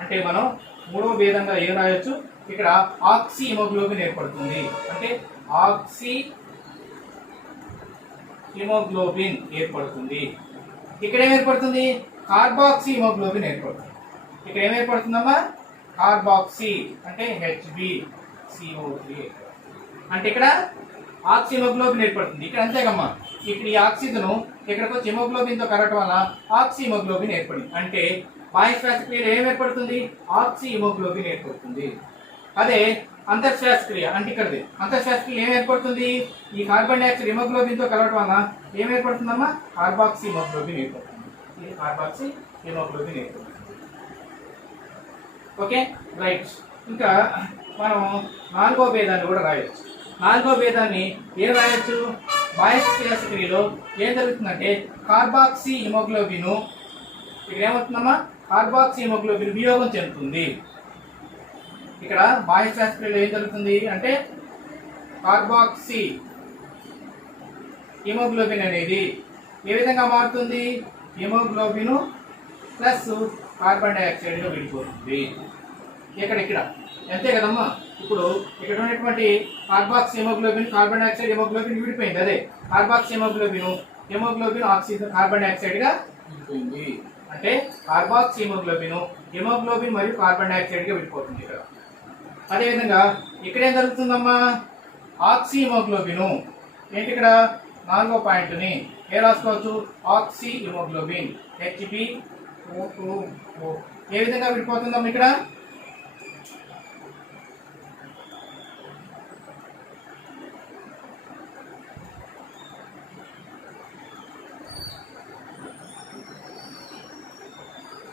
అంటే మనం మూడవ భేదంగా ఏం రాయొచ్చు? ఇక్కడ ఆక్సీ హిమోగ్లోబిన్ ఏర్పడుతుంది. అంటే ఆక్సీ హిమోగ్లోబిన్ ఏర్పడుతుంది. ఇక్కడ ఏమేర్పడుతుంది? కార్బాక్సీ హిమోగ్లోబిన్ ఏర్పడుతుంది. ఇక్కడ ఏమేర్పడుతుందమ్మా? కార్బాక్సీ అంటే HbCO3. అంటే ఇక్కడ ఆక్సీ హిమోగ్లోబిన్ ఏర్పడుతుంది. ఇక్కడ అంతేగమ్మా, ఇక్కడ ఈ ఆక్సిజన్ ఇక్కడికి వచ్చి హిమోగ్లోబిన్తో కలవటం వల్ల ఆక్సీ హిమోగ్లోబిన్ ఏర్పడింది. అంటే బాహ్య శ్వాసక్రియలో ఏర్పడుతుంది? ఆక్సీ హిమోగ్లోబిన్ ఏర్పడుతుంది. అదే అంతర్శ్వాసక్రియ అంటే ఇక్కడది అంతర్శ్వాసక్రియ ఏర్పడుతుంది? ఈ కార్బన్ డైఆక్సైడ్ హిమోగ్లోబిన్తో కలవటం వల్ల ఏర్పడుతుందమ్మా? కార్బాక్సీ హిమోగ్లోబిన్ ఏర్పడుతుంది. ఇది కార్బాక్సీ హిమోగ్లోబిన్ ఏర్పడుతుంది. Okay, right. ఇంకా మనం నాలుగో భేదాన్ని కూడా రాయొచ్చు. నాలుగో భేదాన్ని ఏం రాయొచ్చు? బాహ్య క్రియలో ఏం జరుగుతుందంటే కార్బాక్సీ హిమోగ్లోబిన్ ఇక్కడ ఏమవుతుందమ్మా? కార్బాక్సీ హిమోగ్లోబిన్ వియోగం చెందుతుంది. ఇక్కడ బాహ్య క్రియలో ఏం జరుగుతుంది అంటే కార్బాక్సీ హిమోగ్లోబిన్ అనేది ఏ విధంగా మారుతుంది? హిమోగ్లోబిన్ ప్లస్ కార్బన్ డైఆక్సైడ్గా విడిపోతుంది. ఇక్కడ అంతే కదమ్మా. ఇప్పుడు ఇక్కడ ఉన్నటువంటి carboxy haemoglobin carbon dioxide haemoglobin విడిపోయింది. అదే కార్బాక్సీ హిమోగ్లోబిన్ ఆక్సిజన్ కార్బన్ డైఆక్సైడ్గా విడిపోయింది. అంటే కార్బాక్సీ హిమోగ్లోబిన్ మరియు కార్బన్ డైఆక్సైడ్గా విడిపోతుంది ఇక్కడ. అదేవిధంగా ఇక్కడ ఏం జరుగుతుందమ్మా? ఆక్సీ హిమోగ్లోబిన్ ఏంటి? ఇక్కడ నాలుగో పాయింట్ని ఏ రాసుకోవచ్చు? ఆక్సీ హిమోగ్లోబిన్ HbO2 ఏ విధంగా విడిపోతుందమ్మా? ఇక్కడ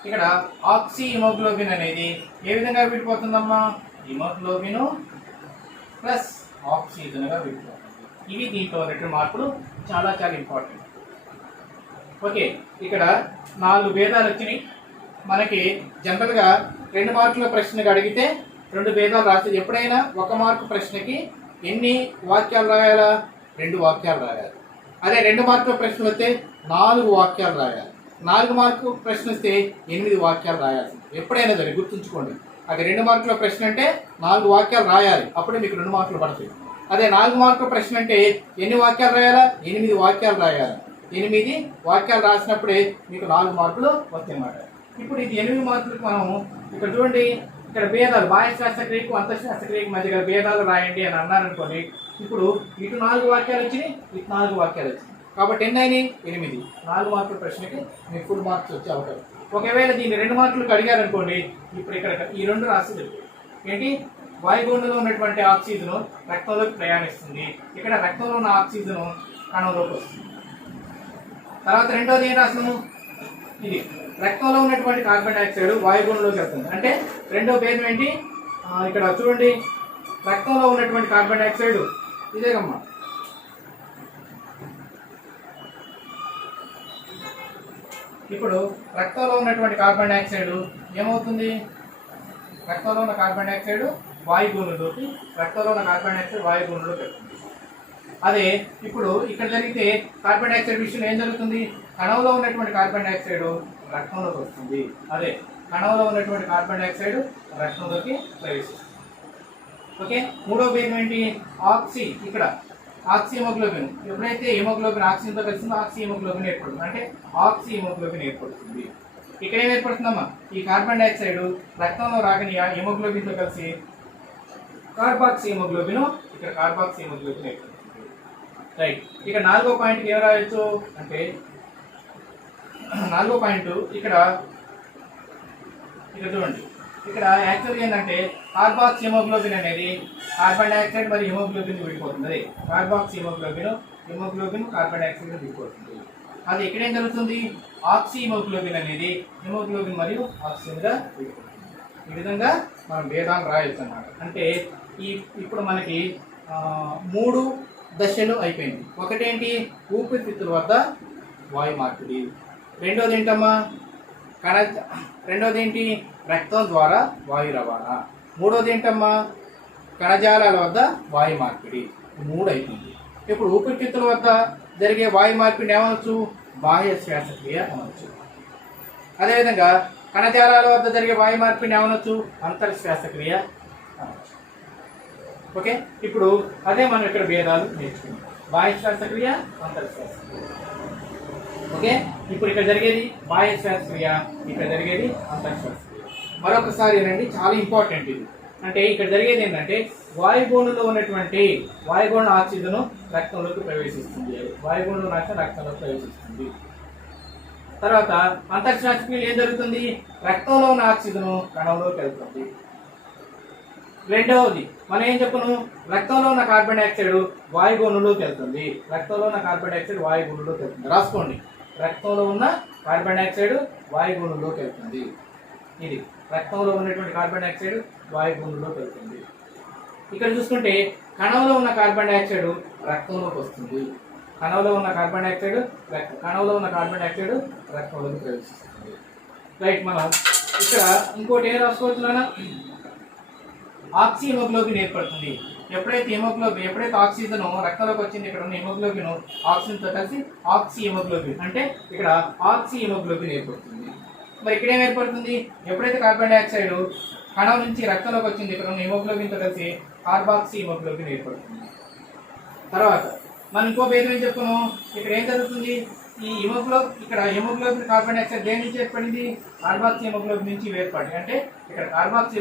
ఇక్కడ ఆక్సీ హిమోగ్లోబిన్ అనేది ఏ విధంగా విడిపోతుందమ్మా? హిమోగ్లోబిన్ ప్లస్ ఆక్సిజన్గా విడిపోతుంది. ఇవి దీంట్లో ఉన్నటువంటి మార్పులు చాలా చాలా ఇంపార్టెంట్. ఓకే, ఇక్కడ 4 భేదాలు వచ్చినాయి మనకి. జనరల్గా 2 మార్కుల ప్రశ్నకు అడిగితే 2 భేదాలు రాసి, ఎప్పుడైనా 1 మార్కు ప్రశ్నకి ఎన్ని వాక్యాలు రాయాలా? 2 వాక్యాలు రాయాలి. అదే 2 మార్కుల ప్రశ్న వస్తే 4 వాక్యాలు రాయాలి. 4 మార్కు ప్రశ్న వస్తే 8 వాక్యాలు రాయాలి. ఎప్పుడైనా సరే గుర్తుంచుకోండి, అది 2 మార్కుల ప్రశ్న అంటే 4 వాక్యాలు రాయాలి, అప్పుడే మీకు 2 మార్కులు పడతాయి. అదే 4 మార్కుల ప్రశ్న అంటే ఎన్ని వాక్యాలు రాయాలా? 8 వాక్యాలు రాయాలి. 8 వాక్యాలు రాసినప్పుడే మీకు 4 మార్కులు వస్తాయి అన్నమాట. ఇప్పుడు ఇది 8 మార్కులకు మనం ఇక్కడ చూడండి, ఇక్కడ భేదాలు బాహ్య శ్వాసక్రియకు అంతఃశ్వాసక్రియకు మధ్య గల భేదాలు రాయండి అని అన్నారనుకోండి. ఇప్పుడు ఇటు 4 వాక్యాలు వచ్చినాయి, ఇటు 4 వాక్యాలు వచ్చినాయి, కాబట్టి ఎన్ని అయినాయి? 8. 4 మార్కుల ప్రశ్నకి మీకు ఫుల్ మార్క్స్ వచ్చే అవకాశం. ఒకవేళ దీన్ని 2 మార్కులకు అడిగారనుకోండి, ఇప్పుడు ఇక్కడ ఈ 2 రాసి ఏంటి? వాయుగుండంలో ఉన్నటువంటి ఆక్సిజన్ రక్తంలోకి ప్రయాణిస్తుంది. ఇక్కడ రక్తంలో ఉన్న ఆక్సిజన్ కణంలోకి వస్తుంది. తర్వాత రెండోది ఏం రాసాము? ఇది రక్తంలో ఉన్నటువంటి కార్బన్ డైఆక్సైడ్ వాయుగుండంలోకి వెళ్తుంది. అంటే రెండో భేదం ఏంటి? ఇక్కడ చూడండి, రక్తంలో ఉన్నటువంటి కార్బన్ డైఆక్సైడ్ ఇదేగమ్మా. ఇప్పుడు రక్తంలో ఉన్నటువంటి కార్బన్ డైఆక్సైడ్ ఏమవుతుంది? రక్తంలో ఉన్న కార్బన్ డైఆక్సైడ్ వాయుగుండంలోకి, రక్తంలో ఉన్న కార్బన్ డైఆక్సైడ్ వాయుగుండంలోకి వెళ్తుంది. అదే ఇప్పుడు ఇక్కడ జరిగితే కార్బన్ డైఆక్సైడ్ విషయంలో ఏం జరుగుతుంది? కణంలో ఉన్నటువంటి కార్బన్ డైఆక్సైడ్ రక్తంలోకి వస్తుంది. అదే కణంలో ఉన్నటువంటి కార్బన్ డైఆక్సైడ్ రక్తంలోకి ప్రవేశిస్తుంది. ఓకే, మూడో భేదం ఏంటి? ఆక్సీ. ఇక్కడ ఆక్సీ హిమోగ్లోబిన్ ఎప్పుడైతే హిమోగ్లోబిన్ ఆక్సిజన్తో కలిసిందో ఆక్సీ హిమోగ్లోబిన్ ఏర్పడుతుంది. అంటే ఆక్సీ హిమోగ్లోబిన్ ఏర్పడుతుంది. ఇక్కడ ఏం ఏర్పడుతుందమ్మా? ఈ కార్బన్ డైఆక్సైడ్ రక్తంలో రాగని హిమోగ్లోబిన్తో కలిసి కార్బాక్సీ హిమోగ్లోబిన్, ఇక్కడ కార్బాక్సీ హిమోగ్లోబిన్ ఏర్పడుతుంది. రైట్, ఇక 4వ పాయింట్కి ఏం రాయొచ్చు అంటే 4వ పాయింట్ ఇక్కడ చూడండి, ఇక్కడ యాక్చువల్గా ఏంటంటే కార్బాక్సీ హిమోగ్లోబిన్ అనేది కార్బన్ డైఆక్సైడ్ మరియు హిమోగ్లోబిన్ విడిపోతుంది. కార్బాక్సీ హిమోగ్లోబిన్ కార్బన్ డైఆక్సైడ్ విడిపోతుంది. అది ఇక్కడ ఏం జరుగుతుంది? ఆక్సీ హిమోగ్లోబిన్ అనేది హిమోగ్లోబిన్ మరియు ఆక్సిజన్గా విడిపోతుంది. ఈ విధంగా మనం భేదాలు రాయొచ్చు అన్నమాట. అంటే ఇప్పుడు మనకి 3 దశలు అయిపోయింది. ఒకటేంటి? ఊపిరితిత్తుల వద్ద వాయు మార్పిడి. రెండోది ఏంటమ్మా? రెండోది ఏంటి? రక్తం ద్వారా వాయు రవాణా. మూడోది ఏంటమ్మా? కణజాలాల వద్ద వాయు మార్పిడి. 3 అయిపోయింది. ఇప్పుడు ఊపిరితిత్తుల వద్ద జరిగే వాయు మార్పిడి ఏమనొచ్చు? బాహ్య శ్వాసక్రియ అనవచ్చు. అదేవిధంగా కణజాలాల వద్ద జరిగే వాయు మార్పిడి ఏమనొచ్చు? అంతర్శ్వాసక్రియ అనవచ్చు. ఓకే, ఇప్పుడు అదే మనం ఇక్కడ భేదాలు నేర్చుకున్నాం. బాహ్య శ్వాసక్రియ, అంతర్శ్వాసక్రియ. ఓకే, ఇప్పుడు ఇక్కడ జరిగేది బాహ్య శ్వాసక్రియ, ఇక్కడ జరిగేది అంతర్శ్వాసక్రియ. మరొకసారి ఏంటంటే చాలా ఇంపార్టెంట్ ఇది. అంటే ఇక్కడ జరిగేది ఏంటంటే వాయుగోళంలో ఉన్నటువంటి వాయుగోళ ఆక్సిజన్ రక్తంలోకి ప్రవేశిస్తుంది. వాయుగోళంలో ఆక్సిజన్ రక్తంలోకి ప్రవేశిస్తుంది. తర్వాత అంతర్శ్వాసక్రియలో ఏం జరుగుతుంది? రక్తంలో ఉన్న ఆక్సిజన్ కణంలోకి వెళ్తుంది. రెండవది మనం ఏం చెప్పను? రక్తంలో ఉన్న కార్బన్ డైఆక్సైడ్ వాయుగోళంలోకి వెళ్తుంది. రక్తంలో ఉన్న కార్బన్ డైఆక్సైడ్ వాయుగోళంలోకి వెళ్తుంది. రాసుకోండి, రక్తంలో ఉన్న కార్బన్ డైఆక్సైడ్ వాయుగోళంలోకి వెళ్తుంది. ఇది రక్తంలో ఉన్నటువంటి కార్బన్ డైఆక్సైడ్ వాయుగోళంలోకి వెళ్తుంది. ఇక్కడ చూసుకుంటే కణంలో ఉన్న కార్బన్ డైఆక్సైడ్ రక్తంలోకి వస్తుంది. కణంలో ఉన్న కార్బన్ డైఆక్సైడ్ రక్తంలోకి ప్రవేశిస్తుంది. రైట్, మనం ఇక్కడ ఇంకోటి ఏం రాసుకోవచ్చు నాన్న, ఆక్సిహిమోగ్లోబిన్ ఏర్పడుతుంది. ఎప్పుడైతే ఆక్సిజన్ రక్తంలోకి వచ్చింది, ఇక్కడ ఉన్న హిమోగ్లోబిన్ ఆక్సిజన్తో కలిసి ఆక్సిహిమోగ్లోబిన్, అంటే ఇక్కడ ఆక్సిహిమోగ్లోబిన్ ఏర్పడుతుంది. మరి ఇక్కడ ఏం ఏర్పడుతుంది, ఎప్పుడైతే కార్బన్ డైఆక్సైడ్ కణం నుంచి రక్తంలోకి వచ్చింది, ఇక్కడ ఉన్న హిమోగ్లోబిన్తో కలిసి కార్బాక్సీ హిమోగ్లోబిన్ ఏర్పడుతుంది. తర్వాత మనం ఇంకో భేదం ఏం చెప్పుకున్నాం, ఇక్కడ ఏం జరుగుతుంది, ఈ హిమోగ్లోబిన్ కార్బన్ డైఆక్సైడ్ దేని నుంచి ఏర్పడింది, కార్బాక్సీ హిమోగ్లోబిన్ నుంచి ఏర్పడింది. అంటే ఇక్కడ కార్బాక్సీ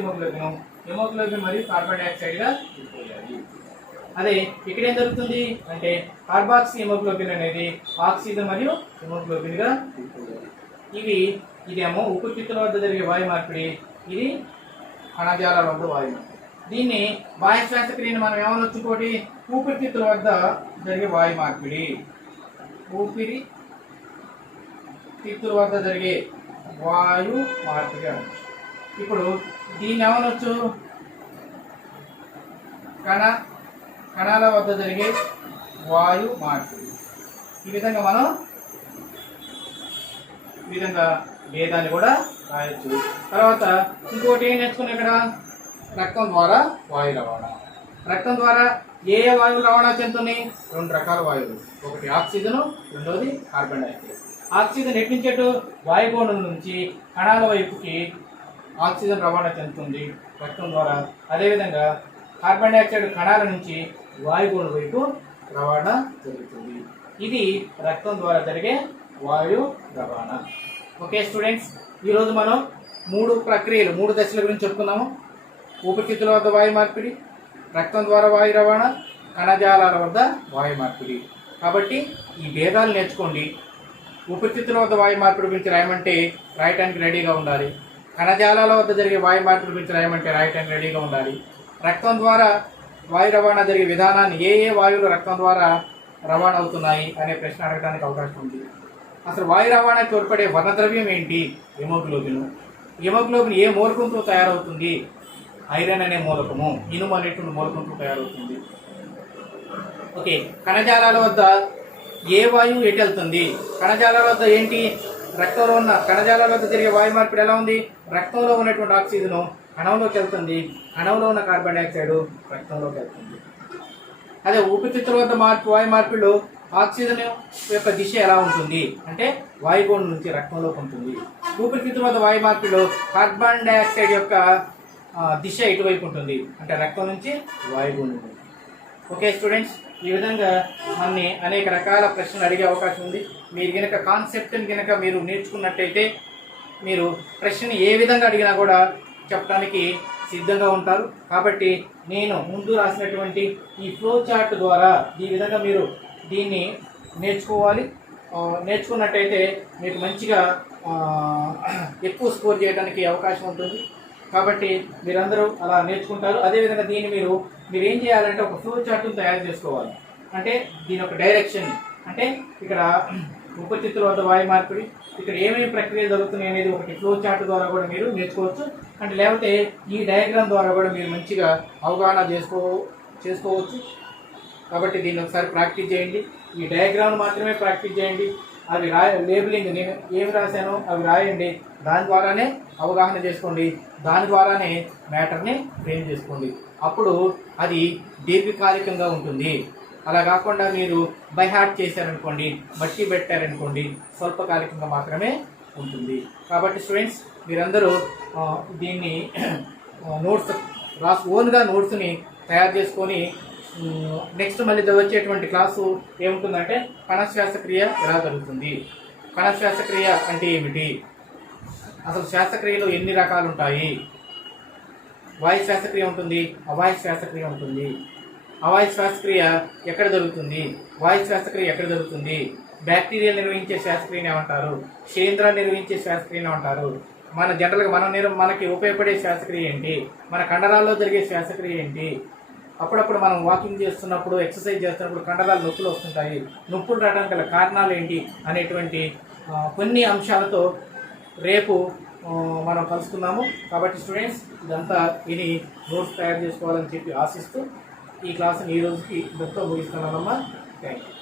హిమోగ్లోబిన్ మరియు కార్బన్ డైఆక్సైడ్గా విడిపోయాయి. అదే ఇక్కడ ఏం జరుగుతుంది అంటే కార్బాక్సీ హిమోగ్లోబిన్ అనేది ఆక్సిజన్ మరియు హిమోగ్లోబిన్గా విడిపోయాయి. ఇదేమో ఊపిరితిత్తుల వద్ద జరిగే వాయు మార్పిడి, ఇది కణజాలాల వద్ద వాయు మార్పిడి. దీన్ని బాహ్య శ్వాసక్రియని మనం ఏమనొచ్చు, ఇంకోటి ఊపిరితిత్తుల వద్ద జరిగే వాయు మార్పిడి, ఊపిరితిత్తుల వద్ద జరిగే వాయు మార్పిడి. ఇప్పుడు దీన్ని ఏమనొచ్చు, కణాల వద్ద జరిగే వాయు మార్పిడి. ఈ విధంగా మనం భేదాన్ని కూడా రాయొచ్చు. తర్వాత ఇంకోటి ఏం నేర్చుకున్నాం, ఇక్కడ రక్తం ద్వారా వాయు రవాణా. రక్తం ద్వారా ఏ వాయువులు రవాణా చెందుతున్నాయి, 2 రకాల వాయువులు, ఒకటి ఆక్సిజన్, రెండోది కార్బన్ డైఆక్సైడ్. ఆక్సిజన్ ఎటు నుంచి వాయుగోళం నుంచి కణాల వైపుకి ఆక్సిజన్ రవాణా చెందుతుంది రక్తం ద్వారా. అదేవిధంగా కార్బన్ డైఆక్సైడ్ కణాల నుంచి వాయుగోళం వైపు రవాణా జరుగుతుంది. ఇది రక్తం ద్వారా జరిగే వాయు రవాణా. ఓకే స్టూడెంట్స్, ఈరోజు మనం 3 దశల గురించి చెప్పుకున్నాము. ఊపిరితిత్తుల వద్ద వాయు మార్పిడి, రక్తం ద్వారా వాయు రవాణా, కణజాలాల వద్ద వాయు మార్పిడి. కాబట్టి ఈ భేదాలు నేర్చుకోండి. ఊపిరితిత్తుల వద్ద వాయు మార్పిడి గురించి రాయమంటే రాయటానికి రెడీగా ఉండాలి. కణజాలాల వద్ద జరిగే వాయు మార్పిడి గురించి రాయమంటే రాయటానికి రెడీగా ఉండాలి. రక్తం ద్వారా వాయు రవాణా జరిగే విధానాన్ని, ఏ వాయువులు రక్తం ద్వారా రవాణా అవుతున్నాయి అనే ప్రశ్న అడగడానికి అవకాశం ఉంది. అసలు వాయు రవాణాకి తోడ్పడే వర్ణద్రవ్యం ఏంటి, హిమోగ్లోబిన్. హిమోగ్లోబిన్ ఏ మూలకంతో తయారవుతుంది, ఐరన్ అనే మూలకము, ఇనుము అనేటువంటి మూలకంతో తయారవుతుంది. ఓకే, కణజాలాల వద్ద ఏ వాయువు ఎటు వెళ్తుంది, కణజాలాల వద్ద ఏంటి, రక్తంలో ఉన్న కణజాలాల వద్ద జరిగే వాయు మార్పిడి ఎలా ఉంది, రక్తంలో ఉన్నటువంటి ఆక్సిజన్ కణంలోకి వెళ్తుంది, కణంలో ఉన్న కార్బన్ డైఆక్సైడ్ రక్తంలోకి వెళ్తుంది. అదే ఊపిరితిత్తుల వద్ద వాయు మార్పిడిలో ఆక్సిజన్ యొక్క దిశ ఎలా ఉంటుంది అంటే వాయుగోళం నుంచి రక్తంలోకి ఉంటుంది. ఊపిరితిత్తుల వద్ద వాయు మార్పిడిలో కార్బన్ డైఆక్సైడ్ యొక్క దిశ ఎటువైపు ఉంటుంది అంటే రక్తం నుంచి వాయుగోళం ఉంటుంది. ఓకే స్టూడెంట్స్, ఈ విధంగా మనని అనేక రకాల ప్రశ్నలు అడిగే అవకాశం ఉంది. మీరు కనుక కాన్సెప్ట్ని కనుక మీరు నేర్చుకున్నట్టయితే మీరు ప్రశ్నని ఏ విధంగా అడిగినా కూడా చెప్పడానికి సిద్ధంగా ఉంటారు. కాబట్టి నేను ముందు రాసినటువంటి ఈ ఫ్లో చార్ట్ ద్వారా ఈ విధంగా మీరు దీన్ని నేర్చుకోవాలి. నేర్చుకున్నట్టయితే మీకు మంచిగా ఎక్కువ స్కోర్ చేయడానికి అవకాశం ఉంటుంది. కాబట్టి మీరందరూ అలా నేర్చుకుంటారు. అదేవిధంగా దీన్ని మీరు ఏం చేయాలంటే ఒక ఫ్లో చార్ట్ను తయారు చేసుకోవాలి. అంటే దీని ఒక డైరెక్షన్, అంటే ఇక్కడ ఊపిరితిత్తుల వద్ద వాయు మార్పిడి, ఇక్కడ ఏమేమి ప్రక్రియలు జరుగుతున్నాయి అనేది ఒకటి ఫ్లో చార్ట్ ద్వారా కూడా మీరు నేర్చుకోవచ్చు. అంటే లేకపోతే ఈ డయాగ్రామ్ ద్వారా కూడా మీరు మంచిగా అవగాహన చేసుకోవచ్చు. కాబట్టి దీన్ని ఒకసారి ప్రాక్టీస్ చేయండి. ఈ డయాగ్రామ్ మాత్రమే ప్రాక్టీస్ చేయండి. అవి లేబులింగ్ నేను ఏమి రాశానో అవి రాయండి. దాని ద్వారానే అవగాహన చేసుకోండి. దాని ద్వారానే మ్యాటర్ని ఫ్రేమ్ చేసుకోండి. అప్పుడు అది దీర్ఘకాలికంగా ఉంటుంది. అలా కాకుండా మీరు బై హార్ట్ చేశారనుకోండి, బట్టి పెట్టారనుకోండి, స్వల్పకాలికంగా మాత్రమే ఉంటుంది. కాబట్టి స్టూడెంట్స్ మీరందరూ దీన్ని నోట్స్ ఓన్గా నోట్స్ని తయారు చేసుకొని నెక్స్ట్ మళ్ళీ వచ్చేటువంటి క్లాసు ఏముంటుందంటే కణశ్వాసక్రియ ఎలా జరుగుతుంది, కణశ్వాసక్రియ అంటే ఏమిటి, అసలు శ్వాసక్రియలో ఎన్ని రకాలు ఉంటాయి, వాయు శ్వాసక్రియ ఉంటుంది, అవాయు శ్వాసక్రియ ఉంటుంది, అవాయు శ్వాసక్రియ ఎక్కడ జరుగుతుంది, వాయు శ్వాసక్రియ ఎక్కడ జరుగుతుంది, బ్యాక్టీరియా నిర్వహించే శ్వాసక్రియని ఏమంటారు, శేంద్రాలు నిర్వహించే శ్వాసక్రియని ఏమంటారు, మన జనరల్గా మనకి ఉపయోగపడే శ్వాసక్రియ ఏంటి, మన కండరాల్లో జరిగే శ్వాసక్రియ ఏంటి, అప్పుడప్పుడు మనం వాకింగ్ చేస్తున్నప్పుడు ఎక్సర్సైజ్ చేస్తున్నప్పుడు కండరాలు నొప్పులు వస్తుంటాయి, నొప్పులు రావడానికి గల కారణాలు ఏంటి అనేటువంటి కొన్ని అంశాలతో రేపు మనం కలుసుకుందాము. కాబట్టి స్టూడెంట్స్ ఇదంతా విని నోట్స్ తయారు చేసుకోవాలని చెప్పి ఆశిస్తూ ఈ క్లాస్ని ఈ రోజుకి ఇంతతో ముగిస్తున్నానమ్మా. Thank you.